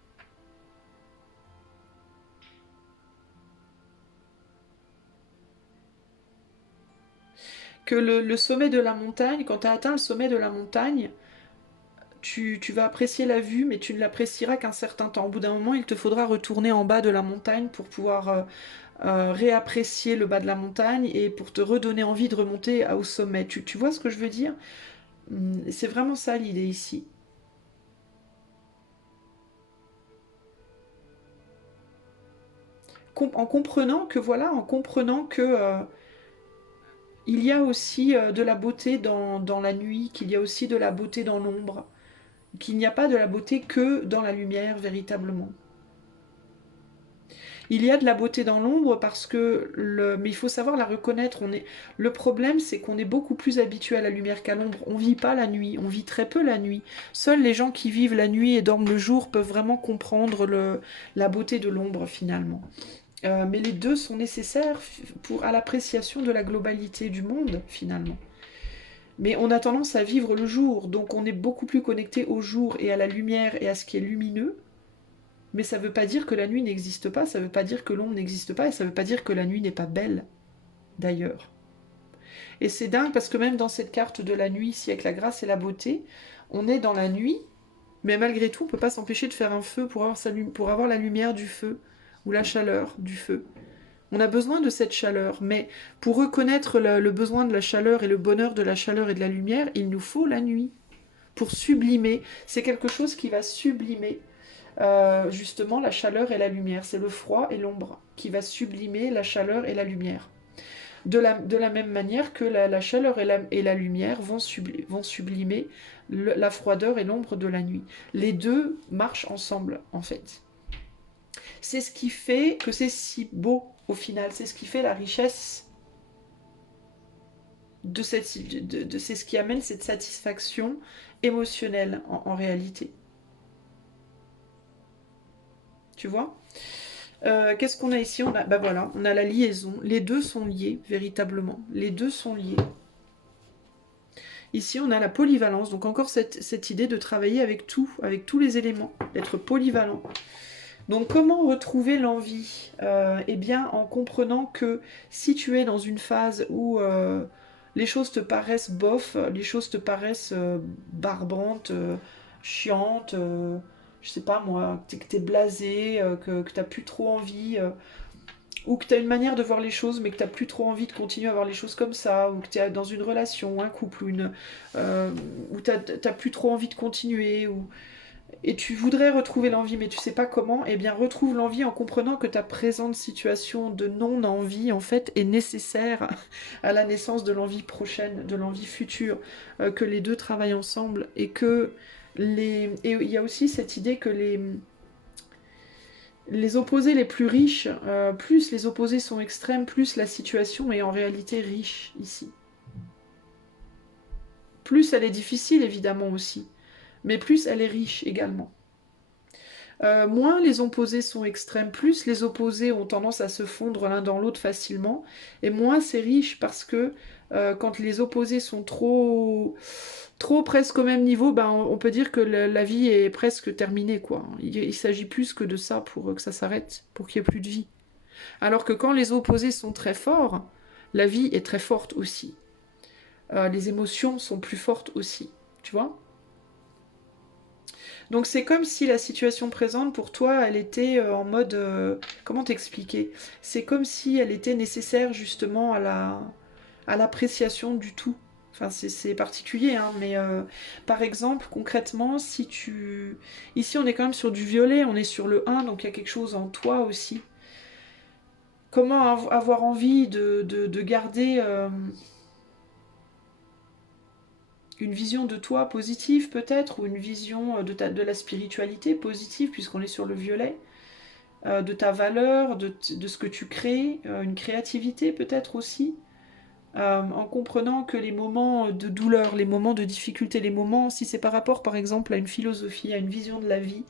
que le sommet de la montagne, quand tu as atteint le sommet de la montagne, tu vas apprécier la vue, mais tu ne l'apprécieras qu'un certain temps. Au bout d'un moment, il te faudra retourner en bas de la montagne pour pouvoir réapprécier le bas de la montagne et pour te redonner envie de remonter au sommet. Tu vois ce que je veux dire? C'est vraiment ça l'idée ici. En comprenant que voilà, en comprenant que il y a aussi de la beauté dans la nuit, qu'il y a aussi de la beauté dans l'ombre, qu'il n'y a pas de la beauté que dans la lumière véritablement. Il y a de la beauté dans l'ombre parce que mais il faut savoir la reconnaître. Le problème, c'est qu'on est beaucoup plus habitué à la lumière qu'à l'ombre. On vit pas la nuit, on vit très peu la nuit. Seuls les gens qui vivent la nuit et dorment le jour peuvent vraiment comprendre la beauté de l'ombre finalement. Mais les deux sont nécessaires à l'appréciation de la globalité du monde finalement. Mais on a tendance à vivre le jour, donc on est beaucoup plus connecté au jour et à la lumière et à ce qui est lumineux. Mais ça ne veut pas dire que la nuit n'existe pas, ça ne veut pas dire que l'ombre n'existe pas, et ça ne veut pas dire que la nuit n'est pas belle, d'ailleurs. Et c'est dingue parce que même dans cette carte de la nuit, ici avec la grâce et la beauté, on est dans la nuit, mais malgré tout, on ne peut pas s'empêcher de faire un feu pour avoir la lumière du feu, ou la chaleur du feu. On a besoin de cette chaleur, mais pour reconnaître le besoin de la chaleur et le bonheur de la chaleur et de la lumière, il nous faut la nuit. Pour sublimer, c'est quelque chose qui va sublimer justement la chaleur et la lumière. C'est le froid et l'ombre qui va sublimer la chaleur et la lumière. De la même manière que la chaleur et la lumière vont sublimer la froideur et l'ombre de la nuit. Les deux marchent ensemble en fait. C'est ce qui fait que c'est si beau au final, c'est ce qui fait la richesse c'est ce qui amène cette satisfaction émotionnelle en réalité. Tu vois? Qu'est-ce qu'on a ici? Bah voilà, on a la liaison. Les deux sont liés, véritablement. Les deux sont liés. Ici, on a la polyvalence. Donc encore cette idée de travailler avec tout, avec tous les éléments, d'être polyvalent. Donc comment retrouver l'envie? Eh bien, en comprenant que si tu es dans une phase où les choses te paraissent bof, les choses te paraissent barbantes, chiantes, je sais pas moi, que t'es blasé, que t'as plus trop envie, ou que t'as une manière de voir les choses, mais que t'as plus trop envie de continuer à voir les choses comme ça, ou que t'es dans une relation, un couple, où t'as plus trop envie de continuer, et tu voudrais retrouver l'envie, mais tu sais pas comment, eh bien retrouve l'envie en comprenant que ta présente situation de non-envie, en fait, est nécessaire à la naissance de l'envie prochaine, de l'envie future, que les deux travaillent ensemble, et il y a aussi cette idée que les opposés les plus riches, plus les opposés sont extrêmes, plus la situation est en réalité riche ici. Plus elle est difficile, évidemment aussi, mais plus elle est riche également. Moins les opposés sont extrêmes, plus les opposés ont tendance à se fondre l'un dans l'autre facilement, et moins c'est riche parce que quand les opposés sont trop presque au même niveau, ben, on peut dire que la vie est presque terminée, quoi. Il s'agit plus que de ça pour que ça s'arrête, pour qu'il n'y ait plus de vie. Alors que quand les opposés sont très forts, la vie est très forte aussi. Les émotions sont plus fortes aussi, tu vois? Donc c'est comme si la situation présente pour toi, elle était en mode... comment t'expliquer? C'est comme si elle était nécessaire justement à l'appréciation du tout. Enfin c'est particulier, hein, mais par exemple, concrètement, si tu... Ici on est quand même sur du violet, on est sur le 1, donc il y a quelque chose en toi aussi. Comment avoir envie de garder... une vision de toi positive peut-être, ou une vision de la spiritualité positive, puisqu'on est sur le violet, de ta valeur, de ce que tu crées, une créativité peut-être aussi, en comprenant que les moments de douleur, les moments de difficulté, les moments, si c'est par rapport par exemple à une philosophie, à une vision de la vie,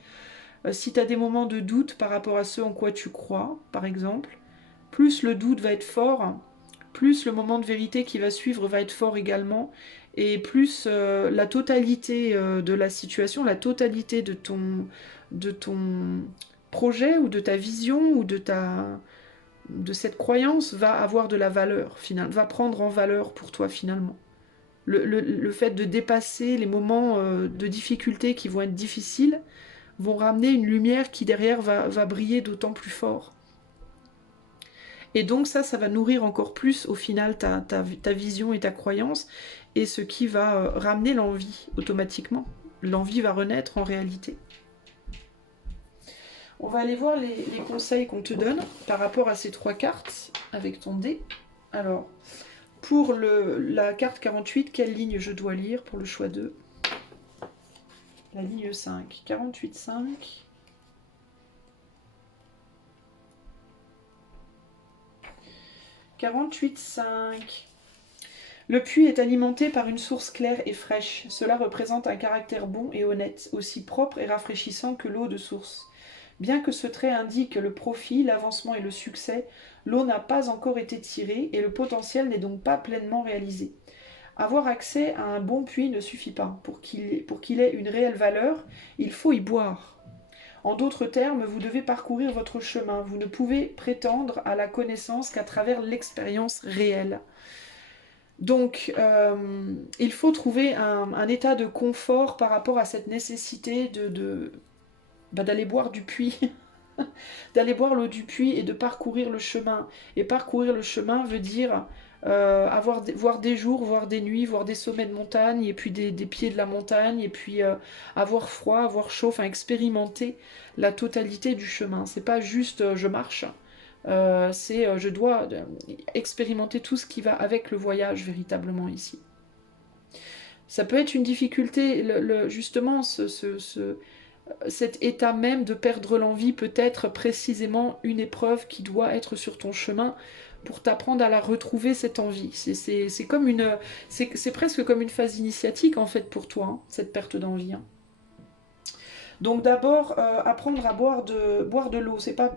si tu as des moments de doute par rapport à ce en quoi tu crois, par exemple, plus le doute va être fort, plus le moment de vérité qui va suivre va être fort également, et plus la totalité de la situation, la totalité de ton projet ou de ta vision ou de cette croyance va avoir de la valeur, finalement, va prendre en valeur pour toi finalement. Le fait de dépasser les moments de difficulté qui vont être difficiles vont ramener une lumière qui derrière va briller d'autant plus fort. Et donc ça va nourrir encore plus au final ta vision et ta croyance, et ce qui va ramener l'envie automatiquement. L'envie va renaître en réalité. On va aller voir les conseils qu'on te donne par rapport à ces 3 cartes avec ton dé. Alors, pour la carte 48, quelle ligne je dois lire pour le choix 2? La ligne 5. 48, 5. 48, 5. Le puits est alimenté par une source claire et fraîche. Cela représente un caractère bon et honnête, aussi propre et rafraîchissant que l'eau de source. Bien que ce trait indique le profit, l'avancement et le succès, l'eau n'a pas encore été tirée et le potentiel n'est donc pas pleinement réalisé. Avoir accès à un bon puits ne suffit pas. Pour qu'il ait une réelle valeur, il faut y boire. En d'autres termes, vous devez parcourir votre chemin. Vous ne pouvez prétendre à la connaissance qu'à travers l'expérience réelle. Donc, il faut trouver un état de confort par rapport à cette nécessité d'aller boire du puits, d'aller boire l'eau du puits et de parcourir le chemin. Et parcourir le chemin veut dire voir des jours, voir des nuits, voir des sommets de montagne, et puis des pieds de la montagne, et puis avoir froid, avoir chaud, enfin expérimenter la totalité du chemin. C'est pas juste je marche, c'est je dois expérimenter tout ce qui va avec le voyage véritablement ici. Ça peut être une difficulté, justement, cet état même de perdre l'envie peut être précisément une épreuve qui doit être sur ton chemin pour t'apprendre à la retrouver, cette envie. C'est presque comme une phase initiatique en fait pour toi, hein, cette perte d'envie. Hein. Donc d'abord, apprendre à boire de l'eau. C'est pas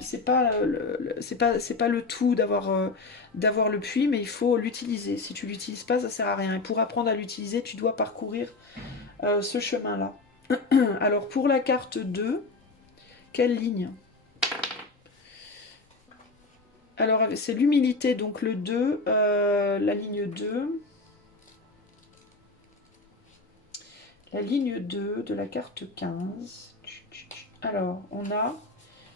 le tout d'avoir le puits, mais il faut l'utiliser. Si tu l'utilises pas, ça sert à rien. Et pour apprendre à l'utiliser, tu dois parcourir ce chemin-là. Alors pour la carte 2, quelle ligne? Alors c'est l'humilité, donc le 2, la ligne 2. La ligne 2 de la carte 15. Alors, on a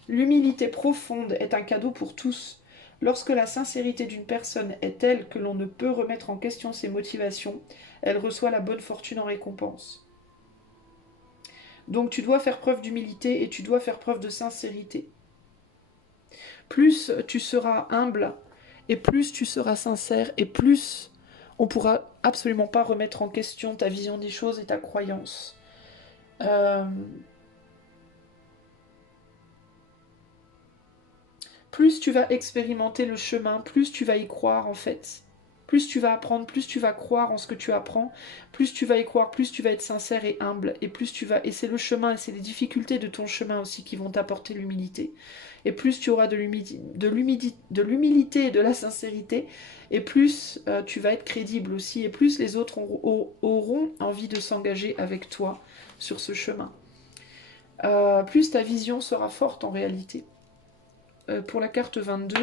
l'humilité profonde est un cadeau pour tous. Lorsque la sincérité d'une personne est telle que l'on ne peut remettre en question ses motivations, elle reçoit la bonne fortune en récompense. Donc tu dois faire preuve d'humilité et tu dois faire preuve de sincérité. Plus tu seras humble et plus tu seras sincère et plus on pourra absolument pas remettre en question ta vision des choses et ta croyance. Plus tu vas expérimenter le chemin, plus tu vas y croire en fait. Plus tu vas apprendre, plus tu vas croire en ce que tu apprends, plus tu vas y croire, plus tu vas être sincère et humble, et plus tu vas. Et c'est le chemin, et c'est les difficultés de ton chemin aussi qui vont t'apporter l'humilité. Et plus tu auras de l'humilité et de la sincérité, et plus tu vas être crédible aussi, et plus les autres auront envie de s'engager avec toi sur ce chemin. Plus ta vision sera forte en réalité. Pour la carte 22.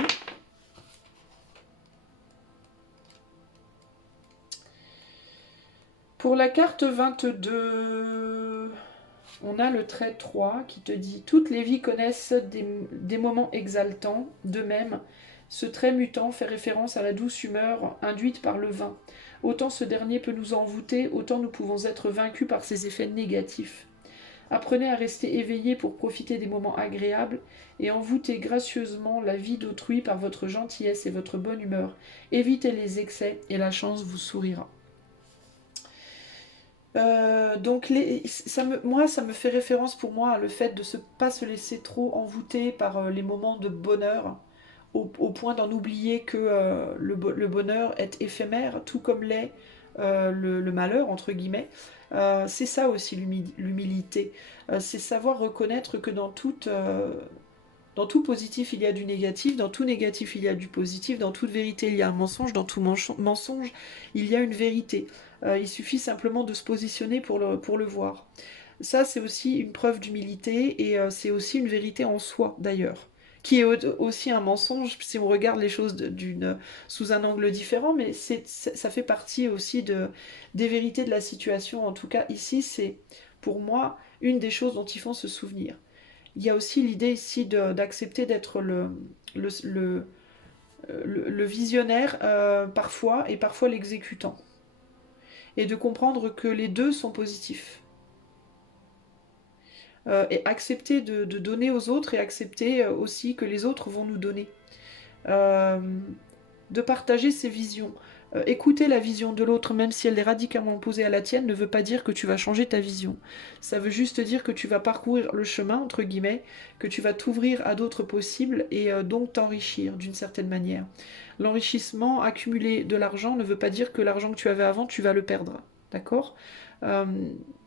Pour la carte 22, on a le trait 3 qui te dit « Toutes les vies connaissent des moments exaltants. De même, ce trait mutant fait référence à la douce humeur induite par le vin. Autant ce dernier peut nous envoûter, autant nous pouvons être vaincus par ses effets négatifs. Apprenez à rester éveillé pour profiter des moments agréables et envoûtez gracieusement la vie d'autrui par votre gentillesse et votre bonne humeur. Évitez les excès et la chance vous sourira. » Donc moi ça me fait référence pour moi à le fait de ne pas se laisser trop envoûter par les moments de bonheur au point d'en oublier que le bonheur est éphémère, tout comme l'est le malheur entre guillemets. C'est ça aussi l'humilité, c'est savoir reconnaître que dans tout positif il y a du négatif, dans tout négatif il y a du positif, dans toute vérité il y a un mensonge, dans tout mensonge il y a une vérité. Il suffit simplement de se positionner pour le voir. Ça c'est aussi une preuve d'humilité et c'est aussi une vérité en soi d'ailleurs, qui est aussi un mensonge si on regarde les choses sous un angle différent, mais ça fait partie aussi des vérités de la situation. En tout cas, ici, c'est pour moi une des choses dont il faut se souvenir. Il y a aussi l'idée ici d'accepter d'être le, le, le visionnaire parfois et parfois l'exécutant. Et de comprendre que les deux sont positifs. Et accepter de donner aux autres et accepter aussi que les autres vont nous donner. Euh, de partager ses visions. Écouter la vision de l'autre, même si elle est radicalement opposée à la tienne, ne veut pas dire que tu vas changer ta vision. Ça veut juste dire que tu vas parcourir le chemin, entre guillemets, que tu vas t'ouvrir à d'autres possibles et donc t'enrichir d'une certaine manière. L'enrichissement, accumuler de l'argent, ne veut pas dire que l'argent que tu avais avant, tu vas le perdre. D'accord euh,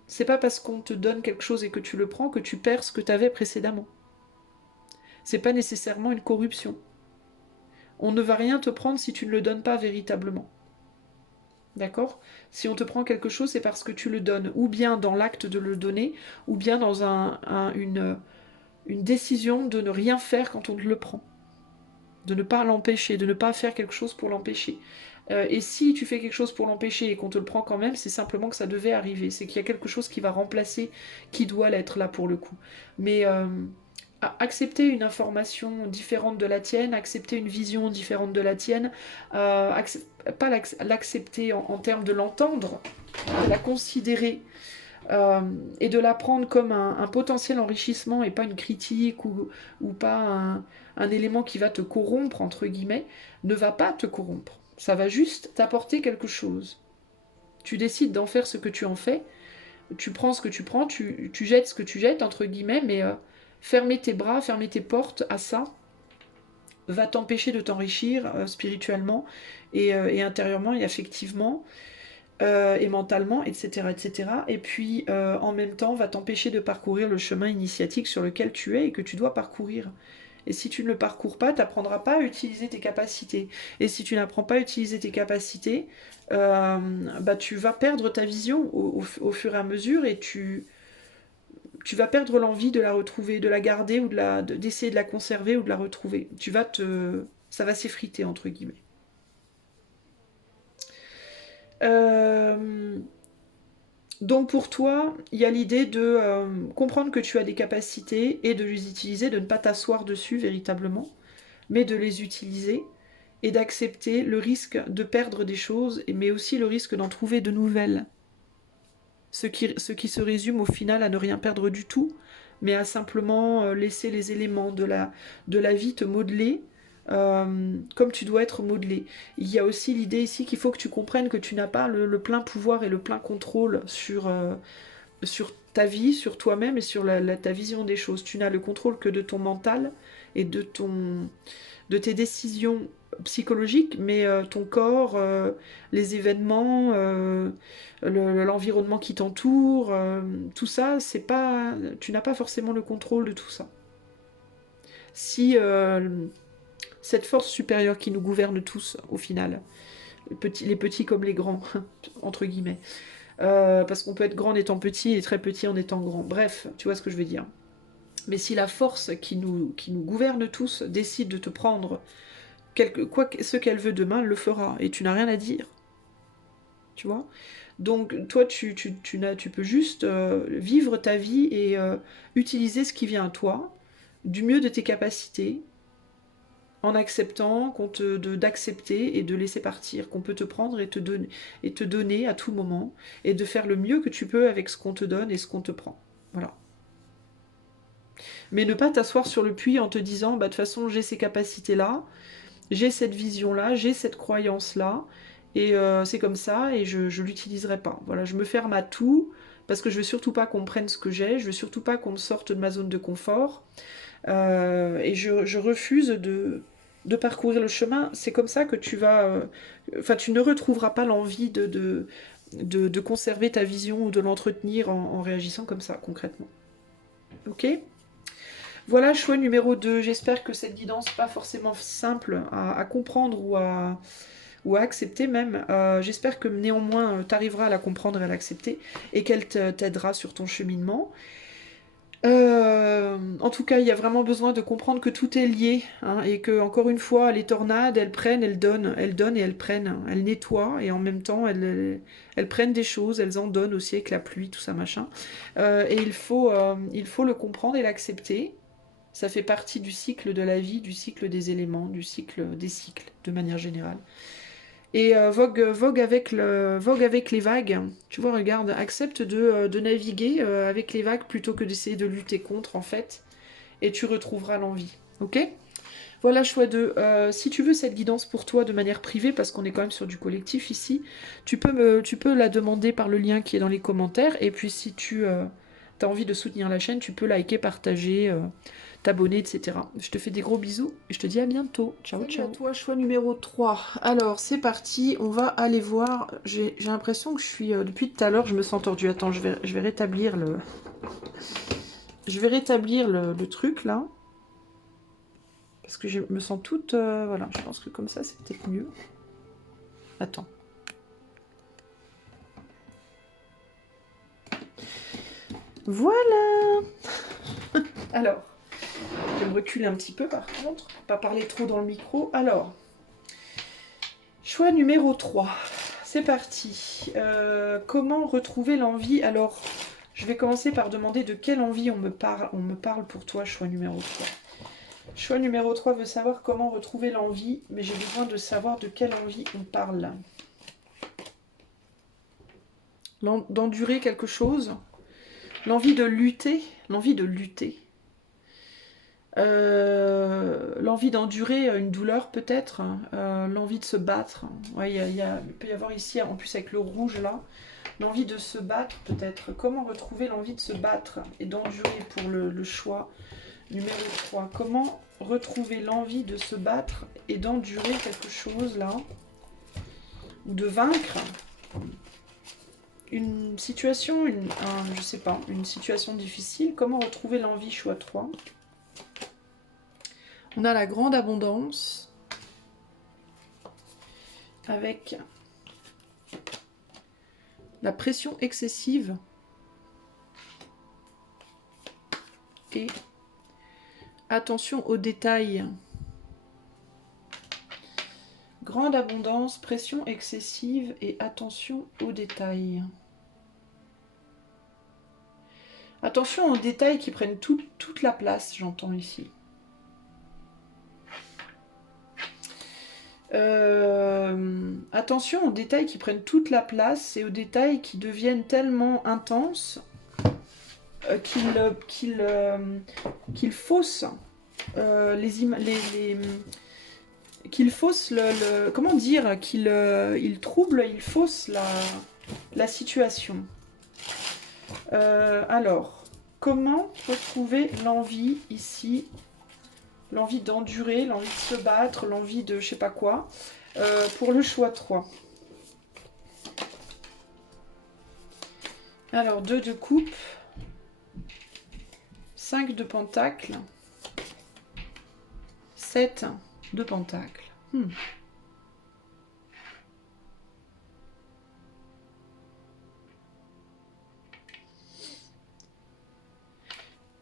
C'est pas parce qu'on te donne quelque chose et que tu le prends que tu perds ce que tu avais précédemment. C'est pas nécessairement une corruption. On ne va rien te prendre si tu ne le donnes pas véritablement. D'accord? Si on te prend quelque chose, c'est parce que tu le donnes, ou bien dans l'acte de le donner, ou bien dans une décision de ne rien faire quand on te le prend. De ne pas l'empêcher, de ne pas faire quelque chose pour l'empêcher. Et si tu fais quelque chose pour l'empêcher et qu'on te le prend quand même, c'est simplement que ça devait arriver. C'est qu'il y a quelque chose qui va remplacer, qui doit l'être là pour le coup. Mais accepter une information différente de la tienne, accepter une vision différente de la tienne, pas l'accepter en termes de l'entendre, de la considérer et de la prendre comme un potentiel enrichissement et pas une critique ou pas un élément qui va te corrompre, entre guillemets, ne va pas te corrompre. Ça va juste t'apporter quelque chose. Tu décides d'en faire ce que tu en fais, tu prends ce que tu prends, tu jettes ce que tu jettes, entre guillemets, mais fermer tes bras, fermer tes portes à ça va t'empêcher de t'enrichir spirituellement et intérieurement et affectivement et mentalement, etc., etc. Et puis en même temps va t'empêcher de parcourir le chemin initiatique sur lequel tu es et que tu dois parcourir. Et si tu ne le parcours pas, tu n'apprendras pas à utiliser tes capacités. Et si tu n'apprends pas à utiliser tes capacités, bah, tu vas perdre ta vision au fur et à mesure et tu vas perdre l'envie de la retrouver, de la garder ou d'essayer de la conserver ou de la retrouver. Ça va s'effriter entre guillemets. Euh, donc pour toi, il y a l'idée de comprendre que tu as des capacités et de les utiliser, de ne pas t'asseoir dessus véritablement, mais de les utiliser et d'accepter le risque de perdre des choses, mais aussi le risque d'en trouver de nouvelles. Ce qui se résume au final à ne rien perdre du tout, mais à simplement laisser les éléments de la vie te modeler comme tu dois être modelé. Il y a aussi l'idée ici qu'il faut que tu comprennes que tu n'as pas le plein pouvoir et le plein contrôle sur ta vie, sur toi-même et sur ta vision des choses. Tu n'as le contrôle que de ton mental et de tes décisions psychologiques, mais ton corps, les événements, l'environnement qui t'entoure, tout ça, c'est pas, tu n'as pas forcément le contrôle de tout ça. Si cette force supérieure qui nous gouverne tous, au final, les petits comme les grands, entre guillemets, parce qu'on peut être grand en étant petit et très petit en étant grand. Bref, tu vois ce que je veux dire. Mais si la force qui nous gouverne tous décide de te prendre ce qu'elle veut demain, elle le fera. Et tu n'as rien à dire. Tu vois. Donc toi, tu peux juste vivre ta vie et utiliser ce qui vient à toi du mieux de tes capacités en acceptant d'accepter et de laisser partir, qu'on peut te prendre et te donner à tout moment et de faire le mieux que tu peux avec ce qu'on te donne et ce qu'on te prend. Voilà. Mais ne pas t'asseoir sur le puits en te disant, bah de toute façon j'ai ces capacités-là, j'ai cette vision-là, j'ai cette croyance-là, et c'est comme ça, et je ne l'utiliserai pas. Voilà, je me ferme à tout, parce que je veux surtout pas qu'on me prenne ce que j'ai, je veux surtout pas qu'on me sorte de ma zone de confort, et je refuse de parcourir le chemin. C'est comme ça que tu vas... Enfin, tu ne retrouveras pas l'envie de conserver ta vision ou de l'entretenir en réagissant comme ça, concrètement. Ok ? Voilà, choix numéro 2. J'espère que cette guidance, pas forcément simple à comprendre ou à accepter même, j'espère que néanmoins tu arriveras à la comprendre et à l'accepter et qu'elle t'aidera sur ton cheminement. En tout cas, il y a vraiment besoin de comprendre que tout est lié, hein, et que, encore une fois, les tornades, elles prennent, elles donnent et elles prennent, hein. Elles nettoient et en même temps, elles prennent des choses, elles en donnent aussi avec la pluie, tout ça machin. Et il faut le comprendre et l'accepter. Ça fait partie du cycle de la vie, du cycle des éléments, du cycle des cycles, de manière générale. Et vogue avec les vagues. Tu vois, regarde, accepte de naviguer avec les vagues plutôt que d'essayer de lutter contre, en fait. Et tu retrouveras l'envie. Ok? Voilà, choix 2. Si tu veux cette guidance pour toi de manière privée, parce qu'on est quand même sur du collectif ici, tu peux la demander par le lien qui est dans les commentaires. Et puis si tu as envie de soutenir la chaîne, tu peux liker, partager, t'abonner, etc. Je te fais des gros bisous et je te dis à bientôt. Ciao, salut ciao. À toi, choix numéro 3. Alors, c'est parti, on va aller voir. J'ai l'impression que je suis... depuis tout à l'heure, je me sens tordue. Attends, je vais rétablir le... Je vais rétablir le truc, là. Parce que je me sens toute... voilà, je pense que comme ça, c'est peut-être mieux. Attends. Voilà. Alors, je vais me reculer un petit peu par contre. Pas parler trop dans le micro. Alors, choix numéro 3. C'est parti. Comment retrouver l'envie? Alors, je vais commencer par demander de quelle envie on me parle pour toi, choix numéro 3. Choix numéro 3 veut savoir comment retrouver l'envie, mais j'ai besoin de savoir de quelle envie on parle. D'endurer quelque chose. L'envie de lutter. L'envie de lutter. L'envie d'endurer une douleur peut-être, l'envie de se battre. Ouais, il peut y avoir ici, en plus avec le rouge là, l'envie de se battre peut-être. Comment retrouver l'envie de se battre et d'endurer pour le choix numéro 3? Comment retrouver l'envie de se battre et d'endurer quelque chose là, ou de vaincre une situation, je sais pas, une situation difficile. Comment retrouver l'envie, choix 3? On a la grande abondance avec la pression excessive et attention aux détails. Grande abondance, pression excessive et attention aux détails. Attention aux détails qui prennent toute la place, j'entends ici. Attention aux détails qui prennent toute la place et aux détails qui deviennent tellement intenses qu'ils faussent qu'il fausse comment dire, qu'il trouble, il fausse la situation. Alors, comment retrouver l'envie ici? L'envie d'endurer, l'envie de se battre, l'envie de je sais pas quoi, pour le choix 3. Alors, 2 de coupe, 5 de pentacle, 7 de pentacle.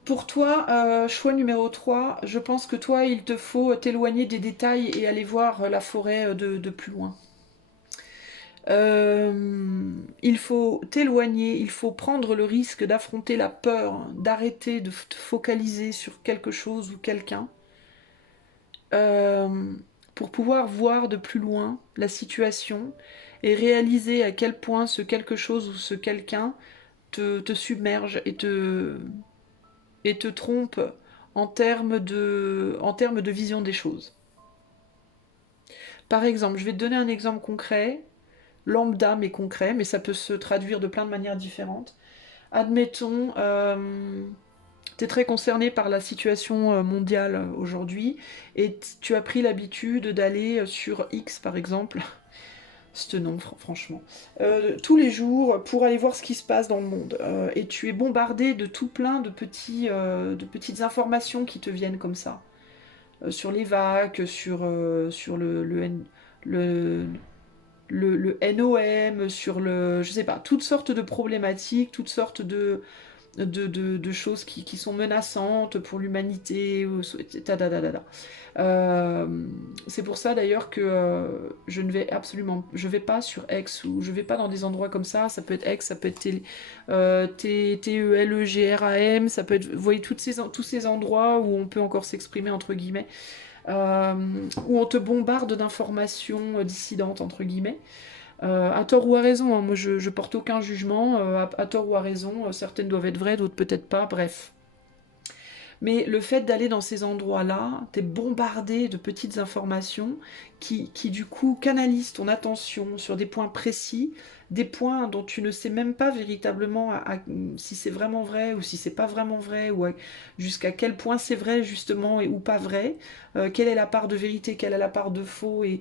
Pour toi, choix numéro 3, je pense que toi, il te faut t'éloigner des détails et aller voir la forêt de plus loin. Il faut t'éloigner, il faut prendre le risque d'affronter la peur, d'arrêter de te focaliser sur quelque chose ou quelqu'un, pour pouvoir voir de plus loin la situation et réaliser à quel point ce quelque chose ou ce quelqu'un te submerge et te trompe en termes de vision des choses. Par exemple, je vais te donner un exemple concret, lambda mais concret, mais ça peut se traduire de plein de manières différentes. Admettons, tu es très concerné par la situation mondiale aujourd'hui et tu as pris l'habitude d'aller sur X par exemple, ce nom franchement, tous les jours pour aller voir ce qui se passe dans le monde. Et tu es bombardé de tout plein de petites informations qui te viennent comme ça. Sur les vagues, sur le NOM, sur je sais pas, toutes sortes de problématiques, toutes sortes de choses qui sont menaçantes pour l'humanité. C'est pour ça d'ailleurs que je vais pas sur X ou je vais pas dans des endroits comme ça peut être X, ça peut être TELEGRAM, ça peut être, vous voyez, tous ces endroits où on peut encore s'exprimer entre guillemets, euh, où on te bombarde d'informations dissidentes entre guillemets. À tort ou à raison, hein, moi je porte aucun jugement, à tort ou à raison, certaines doivent être vraies, d'autres peut-être pas, bref. Mais le fait d'aller dans ces endroits-là, t'es bombardé de petites informations qui du coup canalisent ton attention sur des points précis, des points dont tu ne sais même pas véritablement si c'est vraiment vrai ou si c'est pas vraiment vrai, ou jusqu'à quel point c'est vrai justement ou pas vrai, quelle est la part de vérité, quelle est la part de faux, et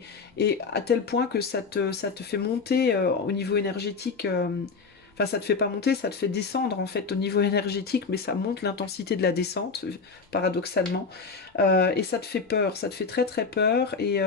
à tel point que ça te fait monter au niveau énergétique. Enfin, ça te fait pas monter, ça te fait descendre en fait au niveau énergétique, mais ça monte l'intensité de la descente, paradoxalement. Et ça te fait peur, ça te fait très très peur. Et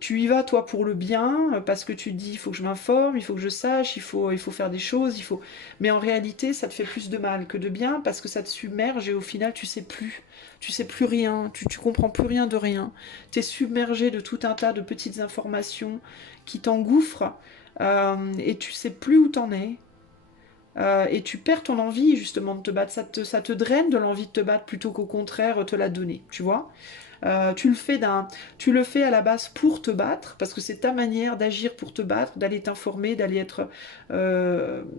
tu y vas toi pour le bien, parce que tu te dis il faut que je m'informe, il faut que je sache, il faut faire des choses, il faut. Mais en réalité, ça te fait plus de mal que de bien, parce que ça te submerge et au final, tu sais plus. Tu sais plus rien, tu comprends plus rien de rien. Tu es submergé de tout un tas de petites informations qui t'engouffrent, et tu sais plus où t'en es. Et tu perds ton envie justement de te battre, ça te draine de l'envie de te battre plutôt qu'au contraire te la donner, tu vois. Tu le fais tu le fais à la base pour te battre, parce que c'est ta manière d'agir pour te battre, d'aller t'informer, d'aller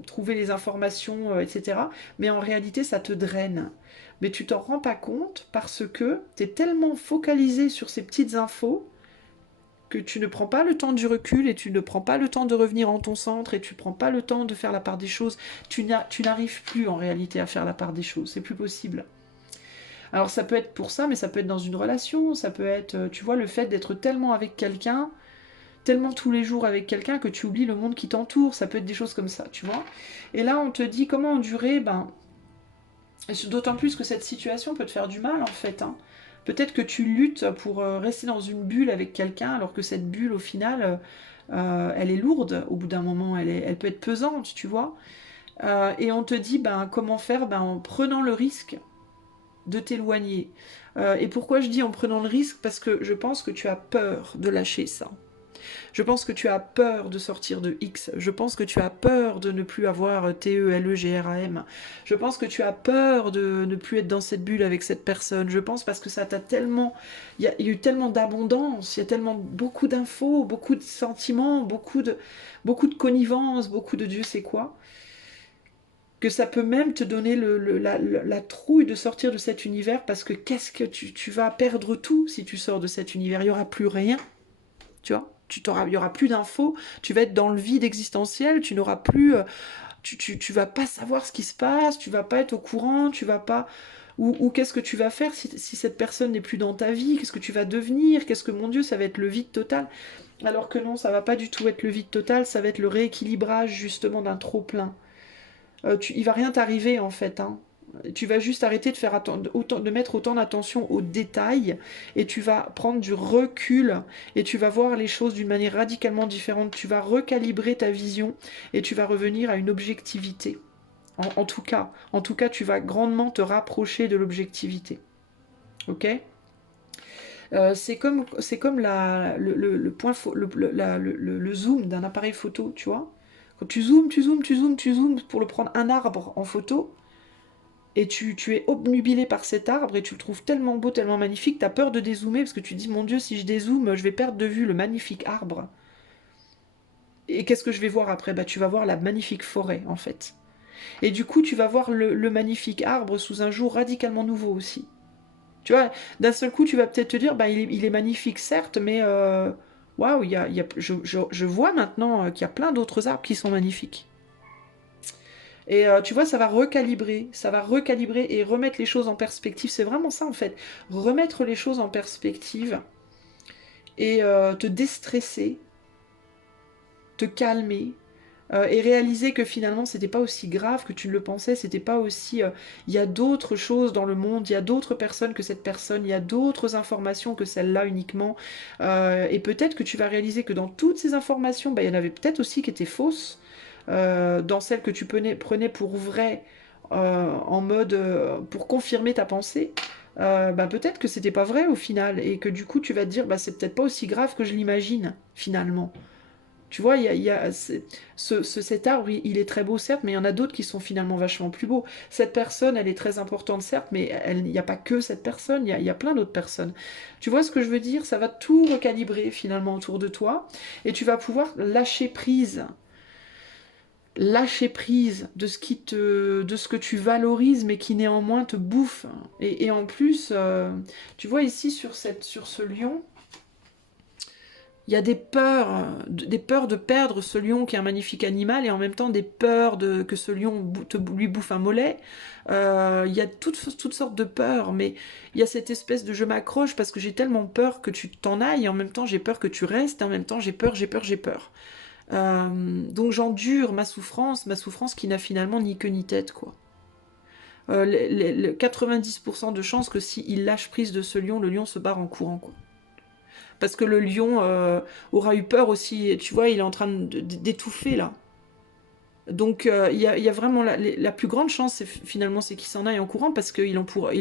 trouver les informations, etc. Mais en réalité, ça te draine. Mais tu t'en rends pas compte parce que tu es tellement focalisé sur ces petites infos que tu ne prends pas le temps du recul et tu ne prends pas le temps de revenir en ton centre et tu ne prends pas le temps de faire la part des choses. Tu n'arrives plus en réalité à faire la part des choses, c'est plus possible. Alors ça peut être pour ça, mais ça peut être dans une relation, ça peut être, tu vois, le fait d'être tellement avec quelqu'un, tellement tous les jours avec quelqu'un que tu oublies le monde qui t'entoure, ça peut être des choses comme ça, tu vois. Et là on te dit comment endurer, ben, d'autant plus que cette situation peut te faire du mal en fait, hein. Peut-être que tu luttes pour rester dans une bulle avec quelqu'un, alors que cette bulle, au final, elle est lourde. Au bout d'un moment, elle peut être pesante, tu vois. Et on te dit, ben, comment faire, ben, en prenant le risque de t'éloigner. Et pourquoi je dis en prenant le risque? Parce que je pense que tu as peur de lâcher ça. Je pense que tu as peur de sortir de X. Je pense que tu as peur de ne plus avoir TELEGRAM. Je pense que tu as peur de ne plus être dans cette bulle avec cette personne. Je pense parce que ça t'a tellement... Il y a eu tellement d'abondance, il y a tellement beaucoup d'infos, beaucoup de sentiments, beaucoup de connivence, beaucoup de Dieu sait quoi, que ça peut même te donner la trouille de sortir de cet univers, parce que qu'est-ce que tu vas perdre tout si tu sors de cet univers. Il n'y aura plus rien, tu vois. Il y aura plus d'infos, tu vas être dans le vide existentiel, tu n'auras plus, tu vas pas savoir ce qui se passe, tu vas pas être au courant, tu vas pas, ou qu'est-ce que tu vas faire si cette personne n'est plus dans ta vie, qu'est-ce que tu vas devenir, qu'est-ce que, mon Dieu, ça va être le vide total. Alors que non, ça va pas du tout être le vide total, ça va être le rééquilibrage justement d'un trop plein. Il va rien t'arriver en fait, hein. Tu vas juste arrêter de mettre autant d'attention aux détails, et tu vas prendre du recul et tu vas voir les choses d'une manière radicalement différente. Tu vas recalibrer ta vision et tu vas revenir à une objectivité. En tout cas, tu vas grandement te rapprocher de l'objectivité. Ok. C'est comme le point le zoom d'un appareil photo, tu vois. Quand tu zoomes pour le prendre un arbre en photo, et tu es obnubilé par cet arbre et tu le trouves tellement beau, tellement magnifique, tu as peur de dézoomer parce que tu te dis, mon Dieu, si je dézoome, je vais perdre de vue le magnifique arbre. Et qu'est-ce que je vais voir après? Bah, tu vas voir la magnifique forêt, en fait. Et du coup, tu vas voir le magnifique arbre sous un jour radicalement nouveau aussi. Tu vois, d'un seul coup, tu vas peut-être te dire, bah, il est magnifique, certes, mais waouh, je vois maintenant qu'il y a plein d'autres arbres qui sont magnifiques. Et tu vois, ça va recalibrer et remettre les choses en perspective. C'est vraiment ça en fait. Remettre les choses en perspective et te déstresser, te calmer, et réaliser que finalement c'était pas aussi grave que tu ne le pensais, c'était pas aussi... Il y a d'autres choses dans le monde, il y a d'autres personnes que cette personne, il y a d'autres informations que celle-là uniquement. Et peut-être que tu vas réaliser que dans toutes ces informations, bah, il y en avait peut-être aussi qui étaient fausses. Dans celles que tu prenais pour vraies, en mode pour confirmer ta pensée, bah, peut-être que c'était pas vrai au final, et que du coup tu vas te dire, bah, c'est peut-être pas aussi grave que je l'imagine, finalement. Tu vois, cet arbre, il est très beau, certes, mais il y en a d'autres qui sont finalement vachement plus beaux. Cette personne, elle est très importante, certes, mais il n'y a pas que cette personne, il y a plein d'autres personnes. Tu vois ce que je veux dire? Ça va tout recalibrer finalement autour de toi, et tu vas pouvoir lâcher prise de de ce que tu valorises, mais qui néanmoins te bouffe. Et en plus, tu vois ici sur ce lion, il y a des peurs de perdre ce lion qui est un magnifique animal, et en même temps des peurs que ce lion lui bouffe un mollet. Il y a toutes sortes de peurs, mais il y a cette espèce de je m'accroche parce que j'ai tellement peur que tu t'en ailles, et en même temps j'ai peur que tu restes, et en même temps j'ai peur, j'ai peur, j'ai peur. Donc j'endure ma souffrance qui n'a finalement ni queue ni tête, quoi. 90% de chances que s'il lâche prise de ce lion, le lion se barre en courant, quoi. Parce que le lion aura eu peur aussi, tu vois, il est en train d'étouffer là. Donc il y a vraiment la plus grande chance, finalement, c'est qu'il s'en aille en courant parce qu'il il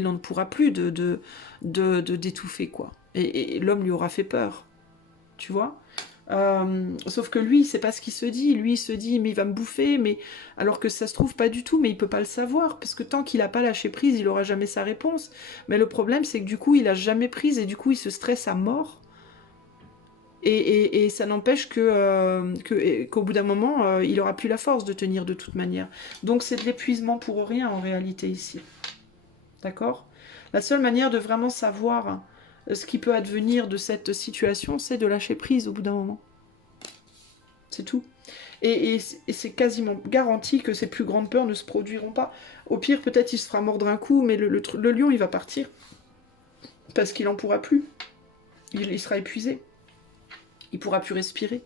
en pourra plus d'étouffer, quoi. Et l'homme lui aura fait peur, tu vois. Sauf que lui, c'est pas ce qu'il se dit. Lui, il se dit, mais il va me bouffer, mais alors que ça se trouve pas du tout, mais il peut pas le savoir, parce que tant qu'il a pas lâché prise, il aura jamais sa réponse. Mais le problème, c'est que du coup, il a jamais prise, et du coup, il se stresse à mort. Et ça n'empêche qu'au bout d'un moment, il aura plus la force de tenir de toute manière. Donc c'est de l'épuisement pour rien en réalité ici. D'accord? La seule manière de vraiment savoir ce qui peut advenir de cette situation, c'est de lâcher prise au bout d'un moment. C'est tout. Et c'est quasiment garanti que ces plus grandes peurs ne se produiront pas. Au pire, peut-être il se fera mordre un coup, mais le lion, il va partir. Parce qu'il n'en pourra plus. Il sera épuisé. Il pourra plus respirer.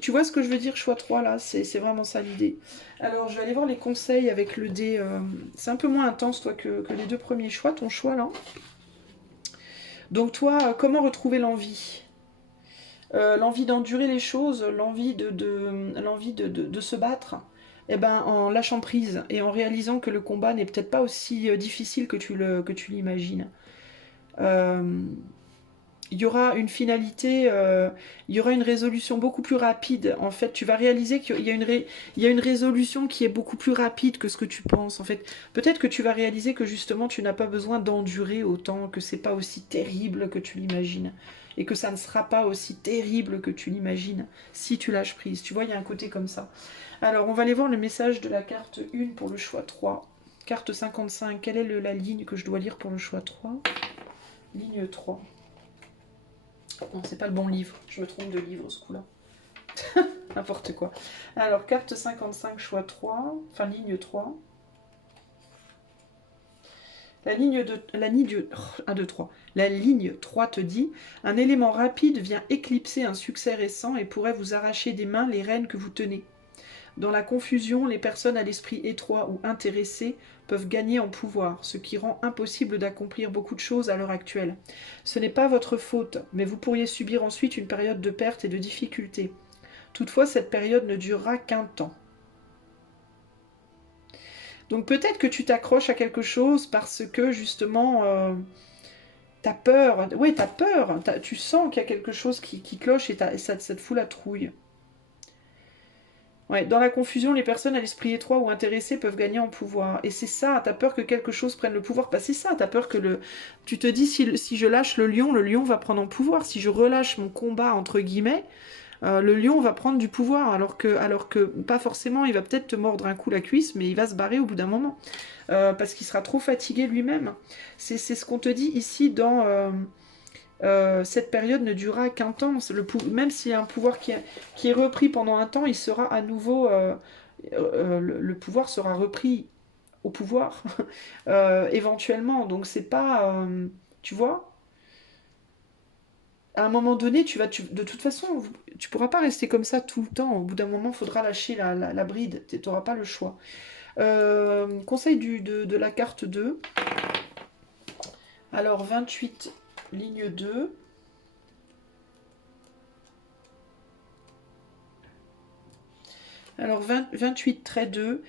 Tu vois ce que je veux dire, choix 3 là, c'est vraiment ça l'idée. Alors je vais aller voir les conseils avec le dé. C'est un peu moins intense toi que les deux premiers choix, ton choix là. Donc toi, comment retrouver l'envie? L'envie d'endurer les choses, l'envie de se battre, eh ben, en lâchant prise et en réalisant que le combat n'est peut-être pas aussi difficile que tu l'imagines. Euh, il y aura une finalité, il y aura une résolution beaucoup plus rapide. En fait, tu vas réaliser qu'il y a il y a une résolution qui est beaucoup plus rapide que ce que tu penses. En fait, peut-être que tu vas réaliser que justement, tu n'as pas besoin d'endurer autant, que c'est pas aussi terrible que tu l'imagines. Et que ça ne sera pas aussi terrible que tu l'imagines si tu lâches prise. Tu vois, il y a un côté comme ça. Alors, on va aller voir le message de la carte 1 pour le choix 3. Carte 55, quelle est la ligne que je dois lire pour le choix 3? Ligne 3. Non, c'est pas le bon livre. Je me trompe de livre ce coup-là. N'importe quoi. Alors, carte 55, choix 3. Enfin, ligne 3. La ligne 1, 2, 3. La ligne 3 te dit: un élément rapide vient éclipser un succès récent et pourrait vous arracher des mains les rênes que vous tenez. Dans la confusion, les personnes à l'esprit étroit ou intéressées peuvent gagner en pouvoir, ce qui rend impossible d'accomplir beaucoup de choses à l'heure actuelle. Ce n'est pas votre faute, mais vous pourriez subir ensuite une période de perte et de difficulté. Toutefois, cette période ne durera qu'un temps. Donc peut-être que tu t'accroches à quelque chose parce que justement, t'as peur. Oui, t'as peur. Tu sens qu'il y a quelque chose qui cloche, et ça te fout la trouille. Ouais, dans la confusion, les personnes à l'esprit étroit ou intéressées peuvent gagner en pouvoir. Et c'est ça, t'as peur que quelque chose prenne le pouvoir. Bah, c'est ça, t'as peur que le... Tu te dis, si je lâche le lion va prendre en pouvoir. Si je relâche mon combat, entre guillemets, le lion va prendre du pouvoir. Alors que pas forcément, il va peut-être te mordre un coup la cuisse, mais il va se barrer au bout d'un moment. Parce qu'il sera trop fatigué lui-même. C'est ce qu'on te dit ici dans... cette période ne durera qu'un temps. Même s'il y a un pouvoir qui est repris pendant un temps, il sera à nouveau... le pouvoir sera repris au pouvoir éventuellement. Donc c'est pas... tu vois, à un moment donné, de toute façon, tu pourras pas rester comme ça tout le temps. Au bout d'un moment, il faudra lâcher la bride. Tu n'auras pas le choix. Conseil de la carte 2. Alors 28, ligne 2. Alors 28, trait 2.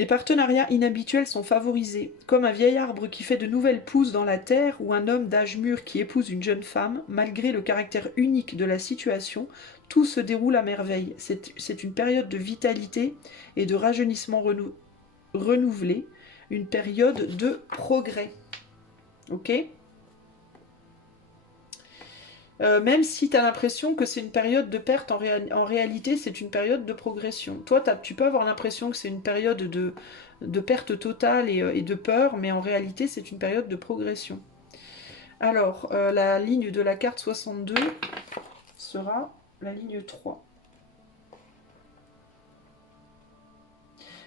Les partenariats inhabituels sont favorisés, comme un vieil arbre qui fait de nouvelles pousses dans la terre ou un homme d'âge mûr qui épouse une jeune femme, malgré le caractère unique de la situation, tout se déroule à merveille. C'est une période de vitalité et de rajeunissement renouvelé, une période de progrès. Ok ? Même si tu as l'impression que c'est une période de perte, en réalité, c'est une période de progression. Toi, tu peux avoir l'impression que c'est une période de perte totale et de peur, mais en réalité, c'est une période de progression. Alors, la ligne de la carte 62 sera la ligne 3.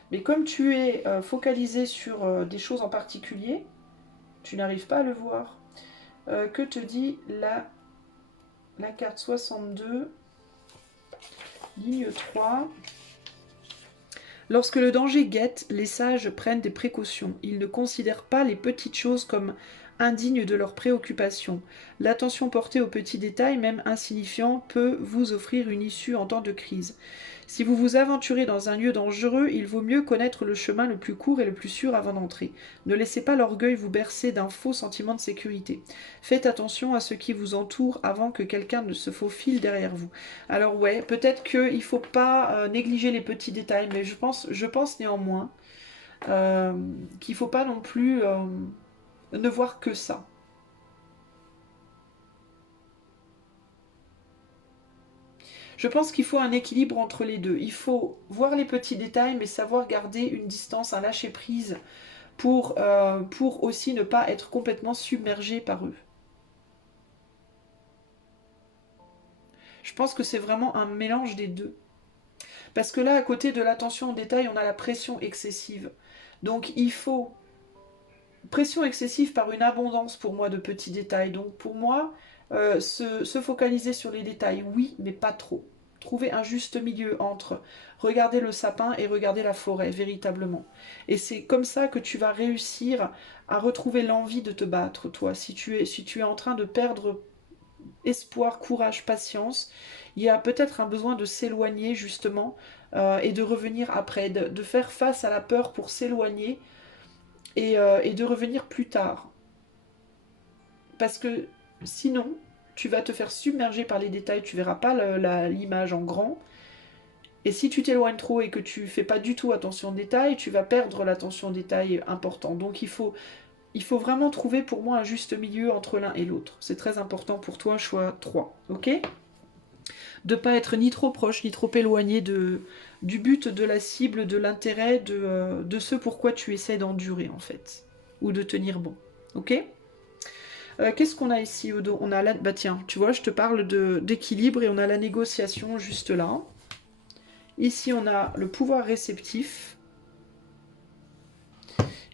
Mais comme tu es focalisé sur des choses en particulier, tu n'arrives pas à le voir. Que te dit la carte 62, ligne 3. Lorsque le danger guette, les sages prennent des précautions. Ils ne considèrent pas les petites choses comme indignes de leurs préoccupations. L'attention portée aux petits détails, même insignifiants, peut vous offrir une issue en temps de crise. Si vous vous aventurez dans un lieu dangereux, il vaut mieux connaître le chemin le plus court et le plus sûr avant d'entrer. Ne laissez pas l'orgueil vous bercer d'un faux sentiment de sécurité. Faites attention à ce qui vous entoure avant que quelqu'un ne se faufile derrière vous. Alors ouais, peut-être qu'il ne faut pas négliger les petits détails, mais je pense néanmoins qu'il ne faut pas non plus ne voir que ça. Je pense qu'il faut un équilibre entre les deux. Il faut voir les petits détails, mais savoir garder une distance, un lâcher-prise pour aussi ne pas être complètement submergé par eux. Je pense que c'est vraiment un mélange des deux. Parce que là, à côté de l'attention au détail, on a la pression excessive. Donc il faut pression excessive par une abondance pour moi de petits détails. Donc pour moi, se focaliser sur les détails, oui, mais pas trop. Trouver un juste milieu entre regarder le sapin et regarder la forêt, véritablement. Et c'est comme ça que tu vas réussir à retrouver l'envie de te battre, toi. Si tu es en train de perdre espoir, courage, patience, il y a peut-être un besoin de s'éloigner, justement, et de revenir après, de faire face à la peur pour s'éloigner et de revenir plus tard. Parce que sinon, tu vas te faire submerger par les détails, tu verras pas l'image en grand. Et si tu t'éloignes trop et que tu fais pas du tout attention aux détails, tu vas perdre l'attention aux détails important. Donc il faut vraiment trouver pour moi un juste milieu entre l'un et l'autre. C'est très important pour toi, choix 3. Ok ? De pas être ni trop proche, ni trop éloigné du but, de la cible, de l'intérêt, de ce pourquoi tu essaies d'endurer en fait. Ou de tenir bon. Ok ? Qu'est-ce qu'on a ici, Odo ? On a bah tiens, tu vois, je te parle d'équilibre et on a la négociation juste là. Ici, on a le pouvoir réceptif.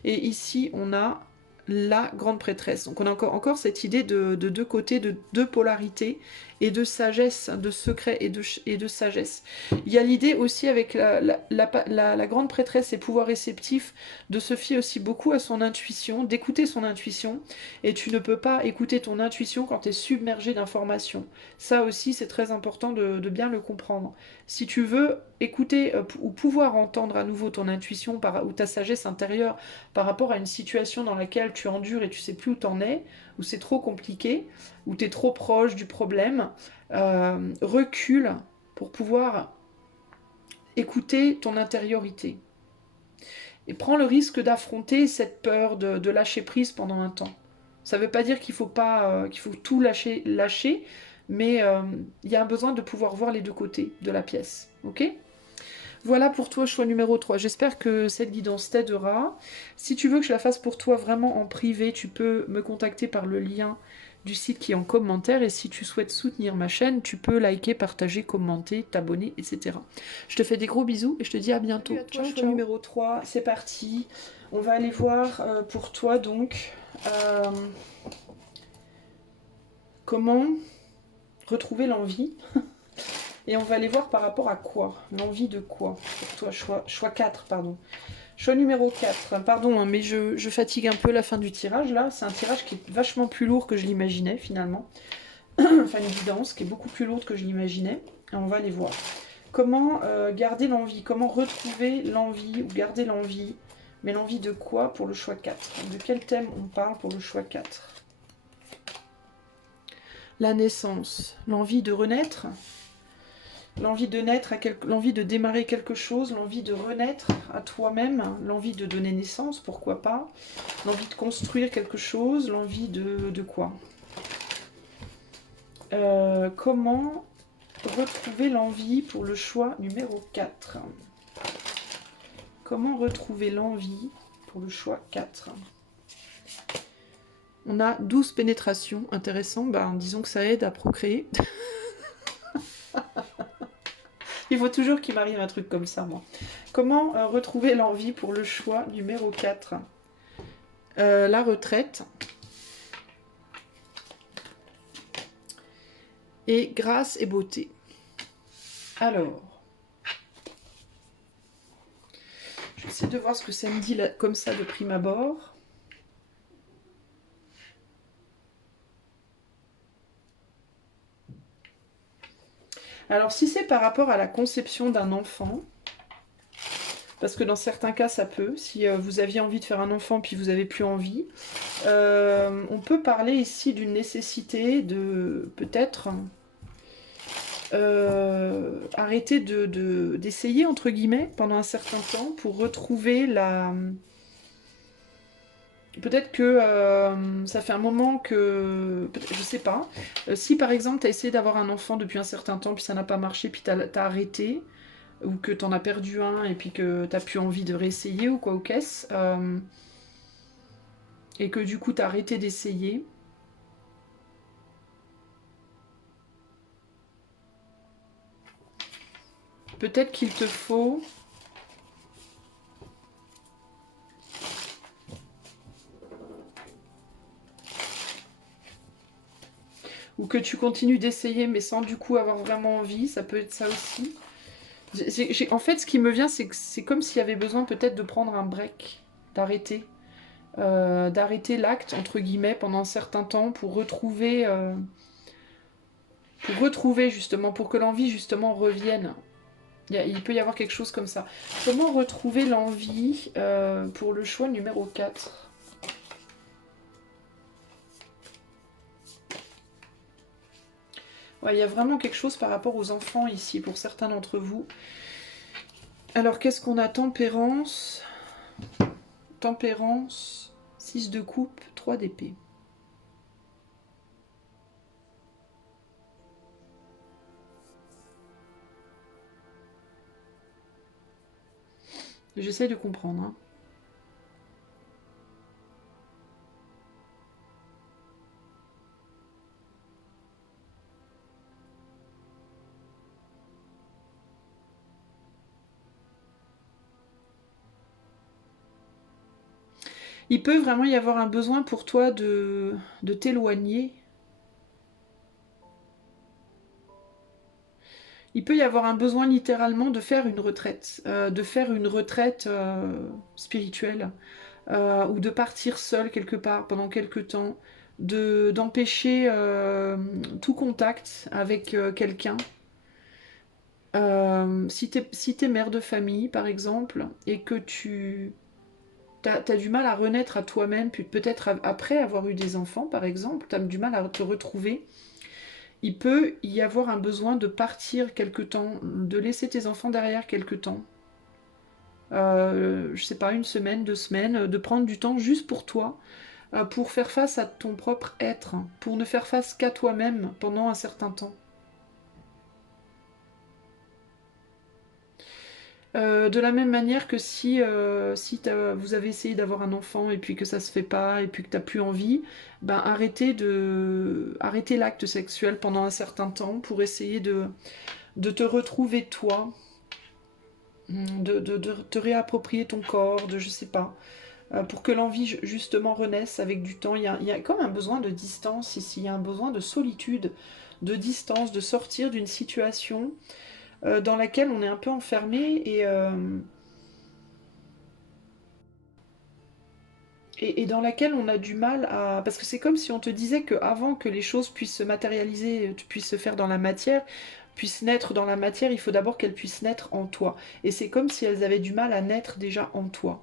Et ici, on a la grande prêtresse. Donc on a encore cette idée de deux côtés, de deux polarités, et de sagesse, de secret et de sagesse. Il y a l'idée aussi avec la grande prêtresse et pouvoir réceptif de se fier aussi beaucoup à son intuition, d'écouter son intuition, et tu ne peux pas écouter ton intuition quand tu es submergé d'informations. Ça aussi, c'est très important de bien le comprendre. Si tu veux écouter ou pouvoir entendre à nouveau ton intuition ou ta sagesse intérieure par rapport à une situation dans laquelle tu endures et tu sais plus où t'en es, où c'est trop compliqué, où tu es trop proche du problème, recule pour pouvoir écouter ton intériorité. Et prends le risque d'affronter cette peur de lâcher prise pendant un temps. Ça ne veut pas dire qu'il faut tout lâcher, mais il y a un besoin de pouvoir voir les deux côtés de la pièce. Ok ? Voilà pour toi, choix numéro 3. J'espère que cette guidance t'aidera. Si tu veux que je la fasse pour toi vraiment en privé, tu peux me contacter par le lien du site qui est en commentaire. Et si tu souhaites soutenir ma chaîne, tu peux liker, partager, commenter, t'abonner, etc. Je te fais des gros bisous et je te dis à bientôt. Salut à toi, ciao, choix numéro 3, c'est parti. On va aller voir pour toi donc comment retrouver l'envie. Et on va aller voir par rapport à quoi. L'envie de quoi pour toi, choix 4, pardon. Choix numéro 4. Pardon, hein, mais je fatigue un peu la fin du tirage, là. C'est un tirage qui est vachement plus lourd que je l'imaginais, finalement. Enfin, une guidance qui est beaucoup plus lourde que je l'imaginais. Et on va aller voir. Comment garder l'envie? Comment retrouver l'envie ou garder l'envie? Mais l'envie de quoi pour le choix 4? De quel thème on parle pour le choix 4? La naissance, l'envie de renaître, l'envie de naître, l'envie de démarrer quelque chose, l'envie de renaître à toi-même, l'envie de donner naissance, pourquoi pas, l'envie de construire quelque chose, l'envie de quoi? Comment retrouver l'envie pour le choix numéro 4? Comment retrouver l'envie pour le choix 4? On a 12 pénétrations, intéressant, ben, disons que ça aide à procréer. Il faut toujours qu'il m'arrive un truc comme ça, moi. Comment retrouver l'envie pour le choix numéro 4? La retraite. Et grâce et beauté. Alors, je vais essayer de voir ce que ça me dit là, comme ça de prime abord. Alors, si c'est par rapport à la conception d'un enfant, parce que dans certains cas, ça peut, si vous aviez envie de faire un enfant puis vous n'avez plus envie, on peut parler ici d'une nécessité de peut-être arrêter d'essayer, entre guillemets, pendant un certain temps pour retrouver la... Peut-être que ça fait un moment que... Je sais pas. Si par exemple tu as essayé d'avoir un enfant depuis un certain temps, puis ça n'a pas marché, puis tu as arrêté, ou que tu en as perdu un, et puis que tu n'as plus envie de réessayer, ou quoi ou qu'est-ce, et que du coup tu as arrêté d'essayer, peut-être qu'il te faut... Ou que tu continues d'essayer mais sans du coup avoir vraiment envie, ça peut être ça aussi. En fait, ce qui me vient, c'est que c'est comme s'il y avait besoin peut-être de prendre un break, d'arrêter. D'arrêter l'acte, entre guillemets, pendant un certain temps pour retrouver justement, pour que l'envie justement revienne. Il peut y avoir quelque chose comme ça. Comment retrouver l'envie pour le choix numéro 4? Ouais, il y a vraiment quelque chose par rapport aux enfants ici, pour certains d'entre vous. Alors, qu'est-ce qu'on a? Tempérance. Tempérance. 6 de coupe, 3 d'épée. J'essaie de comprendre. Hein. Il peut vraiment y avoir un besoin pour toi de t'éloigner. Il peut y avoir un besoin littéralement de faire une retraite, spirituelle, ou de partir seul quelque part pendant quelque temps, d'empêcher tout contact avec quelqu'un. Si t'es mère de famille, par exemple, et que t'as du mal à renaître à toi-même, puis peut-être après avoir eu des enfants, par exemple, t'as du mal à te retrouver, il peut y avoir un besoin de partir quelque temps, de laisser tes enfants derrière quelque temps. Je sais pas, une semaine, 2 semaines, de prendre du temps juste pour toi, pour faire face à ton propre être, pour ne faire face qu'à toi-même pendant un certain temps. De la même manière que si vous avez essayé d'avoir un enfant et puis que ça se fait pas et puis que t'as plus envie, ben arrêtez l'acte sexuel pendant un certain temps pour essayer de te retrouver toi, de te réapproprier ton corps, de je sais pas, pour que l'envie justement renaisse avec du temps. Il y a comme un besoin de distance ici, il y a un besoin de solitude, de distance, de sortir d'une situation dans laquelle on est un peu enfermé et dans laquelle on a du mal à... Parce que c'est comme si on te disait qu'avant que les choses puissent se matérialiser, puissent se faire dans la matière, puissent naître dans la matière, il faut d'abord qu'elles puissent naître en toi. Et c'est comme si elles avaient du mal à naître déjà en toi.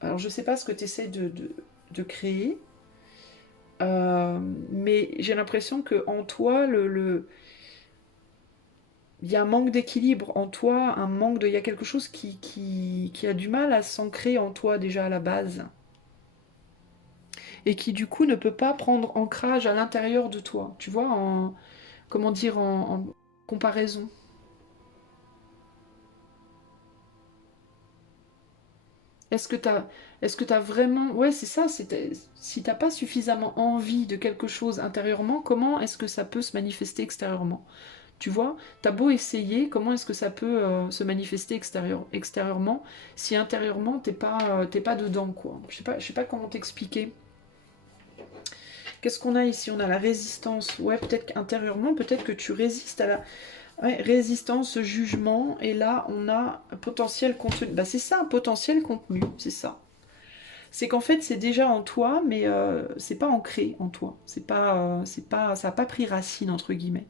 Alors je ne sais pas ce que tu essaies de créer, mais j'ai l'impression que en toi, il y a un manque d'équilibre en toi, un manque de... Il y a quelque chose qui a du mal à s'ancrer en toi déjà à la base. Et qui du coup ne peut pas prendre ancrage à l'intérieur de toi. Tu vois, en... Comment dire, en comparaison. Est-ce que t'as, est-ce que t'as vraiment... Ouais, c'est ça, si t'as pas suffisamment envie de quelque chose intérieurement, comment est-ce que ça peut se manifester extérieurement? Tu vois, t'as beau essayer, comment est-ce que ça peut se manifester extérieurement si intérieurement t'es pas dedans, quoi. Je sais pas comment t'expliquer. Qu'est-ce qu'on a ici? On a la résistance. Ouais, peut-être qu'intérieurement, peut-être que tu résistes à la ouais, résistance, jugement. Et là, on a un potentiel contenu. Bah, c'est ça, un potentiel contenu. C'est ça. C'est qu'en fait, c'est déjà en toi, mais c'est pas ancré en toi. C'est pas, ça n'a pas pris racine, entre guillemets.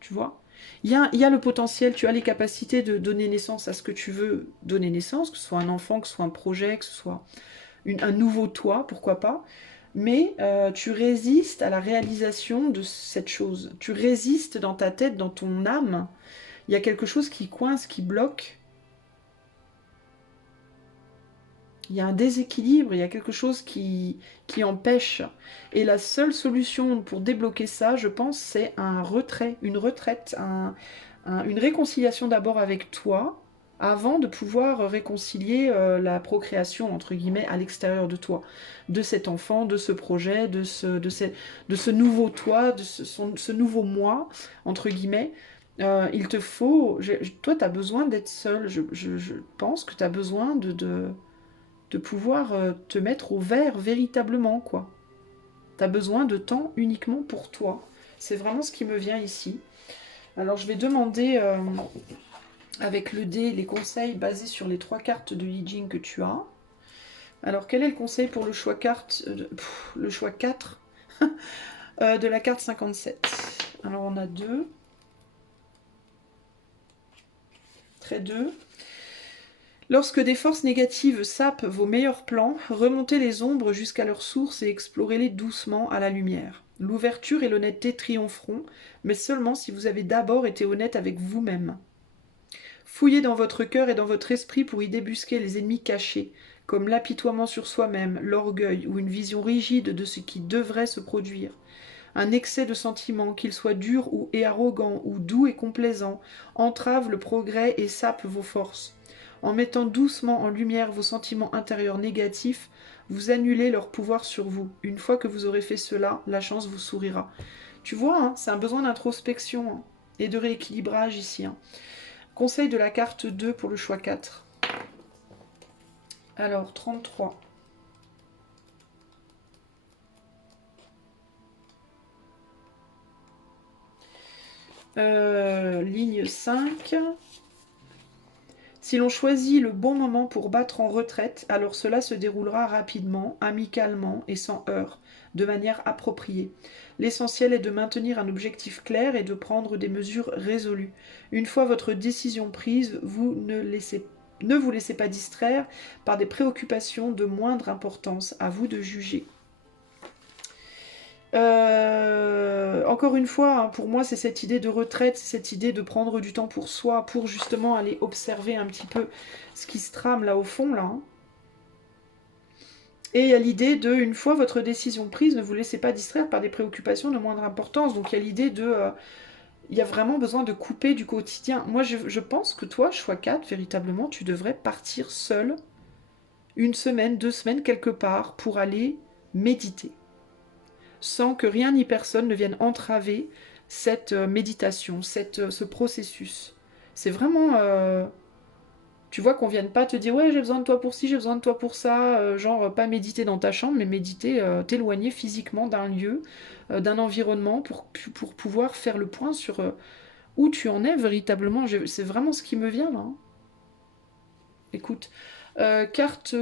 Tu vois, il y a le potentiel, tu as les capacités de donner naissance à ce que tu veux donner naissance, que ce soit un enfant, que ce soit un projet, que ce soit un nouveau toi, pourquoi pas. Mais tu résistes à la réalisation de cette chose. Tu résistes dans ta tête, dans ton âme. Il y a quelque chose qui coince, qui bloque. Il y a un déséquilibre, il y a quelque chose qui empêche. Et la seule solution pour débloquer ça, je pense, c'est un retrait, une retraite, une réconciliation d'abord avec toi, avant de pouvoir réconcilier la procréation, entre guillemets, à l'extérieur de toi, de cet enfant, de ce projet, de ce nouveau toi, de ce nouveau moi, entre guillemets. Il te faut... toi, tu as besoin d'être seul. Je pense que tu as besoin de pouvoir te mettre au vert véritablement, quoi. T'as besoin de temps uniquement pour toi. C'est vraiment ce qui me vient ici. Alors je vais demander avec le dé les conseils basés sur les 3 cartes de I Ching que tu as. Alors quel est le conseil pour le choix carte le choix 4 de la carte 57? Alors on a 2. Trait 2. Lorsque des forces négatives sapent vos meilleurs plans, remontez les ombres jusqu'à leur source et explorez-les doucement à la lumière. L'ouverture et l'honnêteté triompheront, mais seulement si vous avez d'abord été honnête avec vous-même. Fouillez dans votre cœur et dans votre esprit pour y débusquer les ennemis cachés, comme l'apitoiement sur soi-même, l'orgueil ou une vision rigide de ce qui devrait se produire. Un excès de sentiments, qu'il soit dur et arrogant ou doux et complaisant, entrave le progrès et sape vos forces. En mettant doucement en lumière vos sentiments intérieurs négatifs, vous annulez leur pouvoir sur vous. Une fois que vous aurez fait cela, la chance vous sourira. Tu vois, hein, c'est un besoin d'introspection hein, et de rééquilibrage ici. Hein. Conseil de la carte 2 pour le choix 4. Alors, 33. Ligne 5. Si l'on choisit le bon moment pour battre en retraite, alors cela se déroulera rapidement, amicalement et sans heurts, de manière appropriée. L'essentiel est de maintenir un objectif clair et de prendre des mesures résolues. Une fois votre décision prise, ne vous laissez pas distraire par des préoccupations de moindre importance, à vous de juger. Encore une fois, hein, pour moi, c'est cette idée de retraite, c'est cette idée de prendre du temps pour soi, pour justement aller observer un petit peu ce qui se trame là au fond, là. Hein. Et il y a l'idée de, une fois votre décision prise, ne vous laissez pas distraire par des préoccupations de moindre importance. Donc il y a l'idée de... il y a vraiment besoin de couper du quotidien. Moi, je pense que toi, choix 4, véritablement, tu devrais partir seul 1 semaine, 2 semaines, quelque part, pour aller méditer. Sans que rien ni personne ne vienne entraver cette méditation, ce processus. C'est vraiment... tu vois qu'on vienne pas te dire ouais j'ai besoin de toi pour ci, j'ai besoin de toi pour ça, genre pas méditer dans ta chambre, mais méditer, t'éloigner physiquement d'un lieu, d'un environnement pour pouvoir faire le point sur où tu en es véritablement. C'est vraiment ce qui me vient là. Hein. Écoute, carte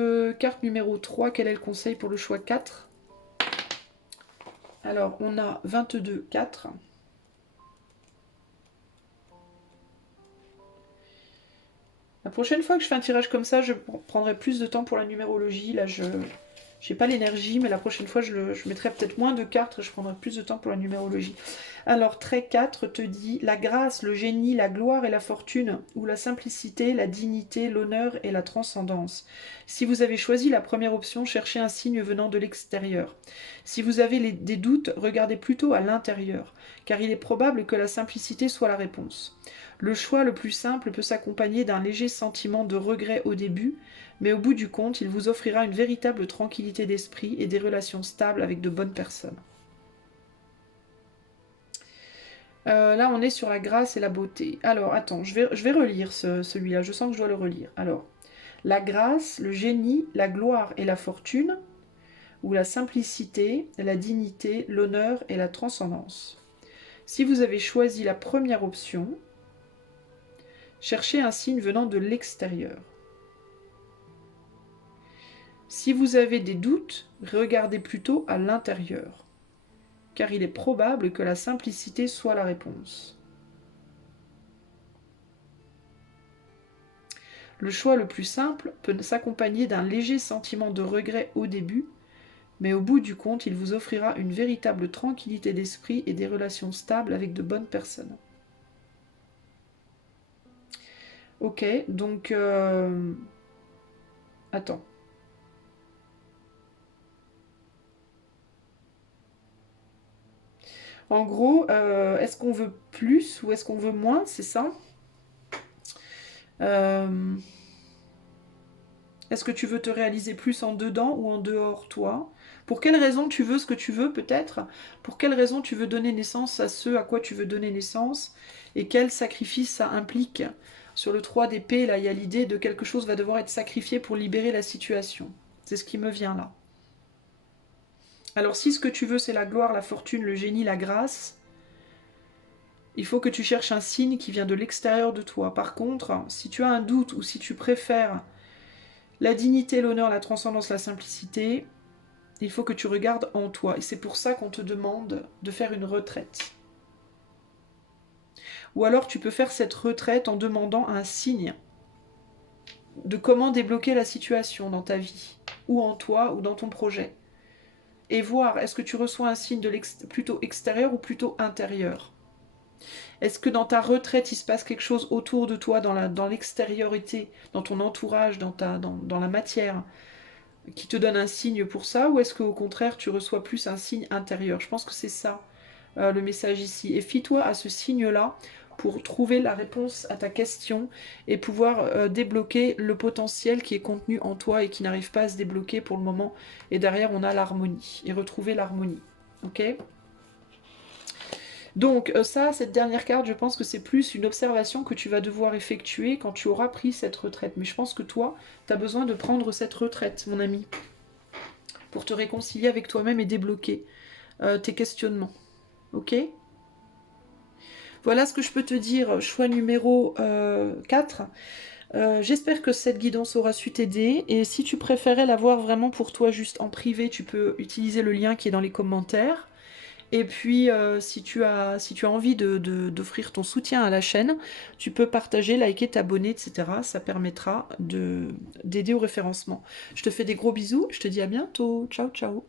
numéro 3, quel est le conseil pour le choix 4? Alors on a 22, 4. La prochaine fois que je fais un tirage comme ça, je prendrai plus de temps pour la numérologie. Là, je n'ai pas l'énergie, mais la prochaine fois, je mettrai peut-être moins de cartes et je prendrai plus de temps pour la numérologie. Alors, trait 4 te dit la grâce, le génie, la gloire et la fortune, ou la simplicité, la dignité, l'honneur et la transcendance. Si vous avez choisi la première option, cherchez un signe venant de l'extérieur. Si vous avez des doutes, regardez plutôt à l'intérieur, car il est probable que la simplicité soit la réponse. Le choix le plus simple peut s'accompagner d'un léger sentiment de regret au début, mais au bout du compte, il vous offrira une véritable tranquillité d'esprit et des relations stables avec de bonnes personnes. Là, on est sur la grâce et la beauté. Alors, attends, je vais relire celui-là. Je sens que je dois le relire. Alors, la grâce, le génie, la gloire et la fortune, ou la simplicité, la dignité, l'honneur et la transcendance. Si vous avez choisi la première option, cherchez un signe venant de l'extérieur. Si vous avez des doutes, regardez plutôt à l'intérieur, car il est probable que la simplicité soit la réponse. Le choix le plus simple peut s'accompagner d'un léger sentiment de regret au début, mais au bout du compte, il vous offrira une véritable tranquillité d'esprit et des relations stables avec de bonnes personnes. Ok, donc... Attends. En gros, est-ce qu'on veut plus ou est-ce qu'on veut moins, c'est ça? Est-ce que tu veux te réaliser plus en dedans ou en dehors, toi? Pour quelle raison tu veux ce que tu veux, peut-être? Pour quelle raison tu veux donner naissance à ce à quoi tu veux donner naissance? Et quel sacrifice ça implique? Sur le 3 d'épée, là, il y a l'idée de quelque chose va devoir être sacrifié pour libérer la situation. C'est ce qui me vient là. Alors si ce que tu veux c'est la gloire, la fortune, le génie, la grâce, il faut que tu cherches un signe qui vient de l'extérieur de toi. Par contre, si tu as un doute ou si tu préfères la dignité, l'honneur, la transcendance, la simplicité, il faut que tu regardes en toi. Et c'est pour ça qu'on te demande de faire une retraite. Ou alors tu peux faire cette retraite en demandant un signe de comment débloquer la situation dans ta vie, ou en toi, ou dans ton projet. Et voir, est-ce que tu reçois un signe plutôt extérieur ou plutôt intérieur? Est-ce que dans ta retraite, il se passe quelque chose autour de toi, dans l'extériorité, dans ton entourage, dans la matière, qui te donne un signe pour ça? Ou est-ce qu'au contraire, tu reçois plus un signe intérieur? Je pense que c'est ça, le message ici. Et fie-toi à ce signe-là pour trouver la réponse à ta question et pouvoir débloquer le potentiel qui est contenu en toi et qui n'arrive pas à se débloquer pour le moment. Et derrière, on a l'harmonie. Et retrouver l'harmonie. Ok ? Donc ça, cette dernière carte, je pense que c'est plus une observation que tu vas devoir effectuer quand tu auras pris cette retraite. Mais je pense que toi, tu as besoin de prendre cette retraite, mon ami, pour te réconcilier avec toi-même et débloquer tes questionnements. Ok ? Voilà ce que je peux te dire, choix numéro 4. J'espère que cette guidance aura su t'aider. Et si tu préférais la voir vraiment pour toi juste en privé, tu peux utiliser le lien qui est dans les commentaires. Et puis, si tu as envie d'offrir ton soutien à la chaîne, tu peux partager, liker, t'abonner, etc. Ça permettra d'aider au référencement. Je te fais des gros bisous, je te dis à bientôt. Ciao, ciao.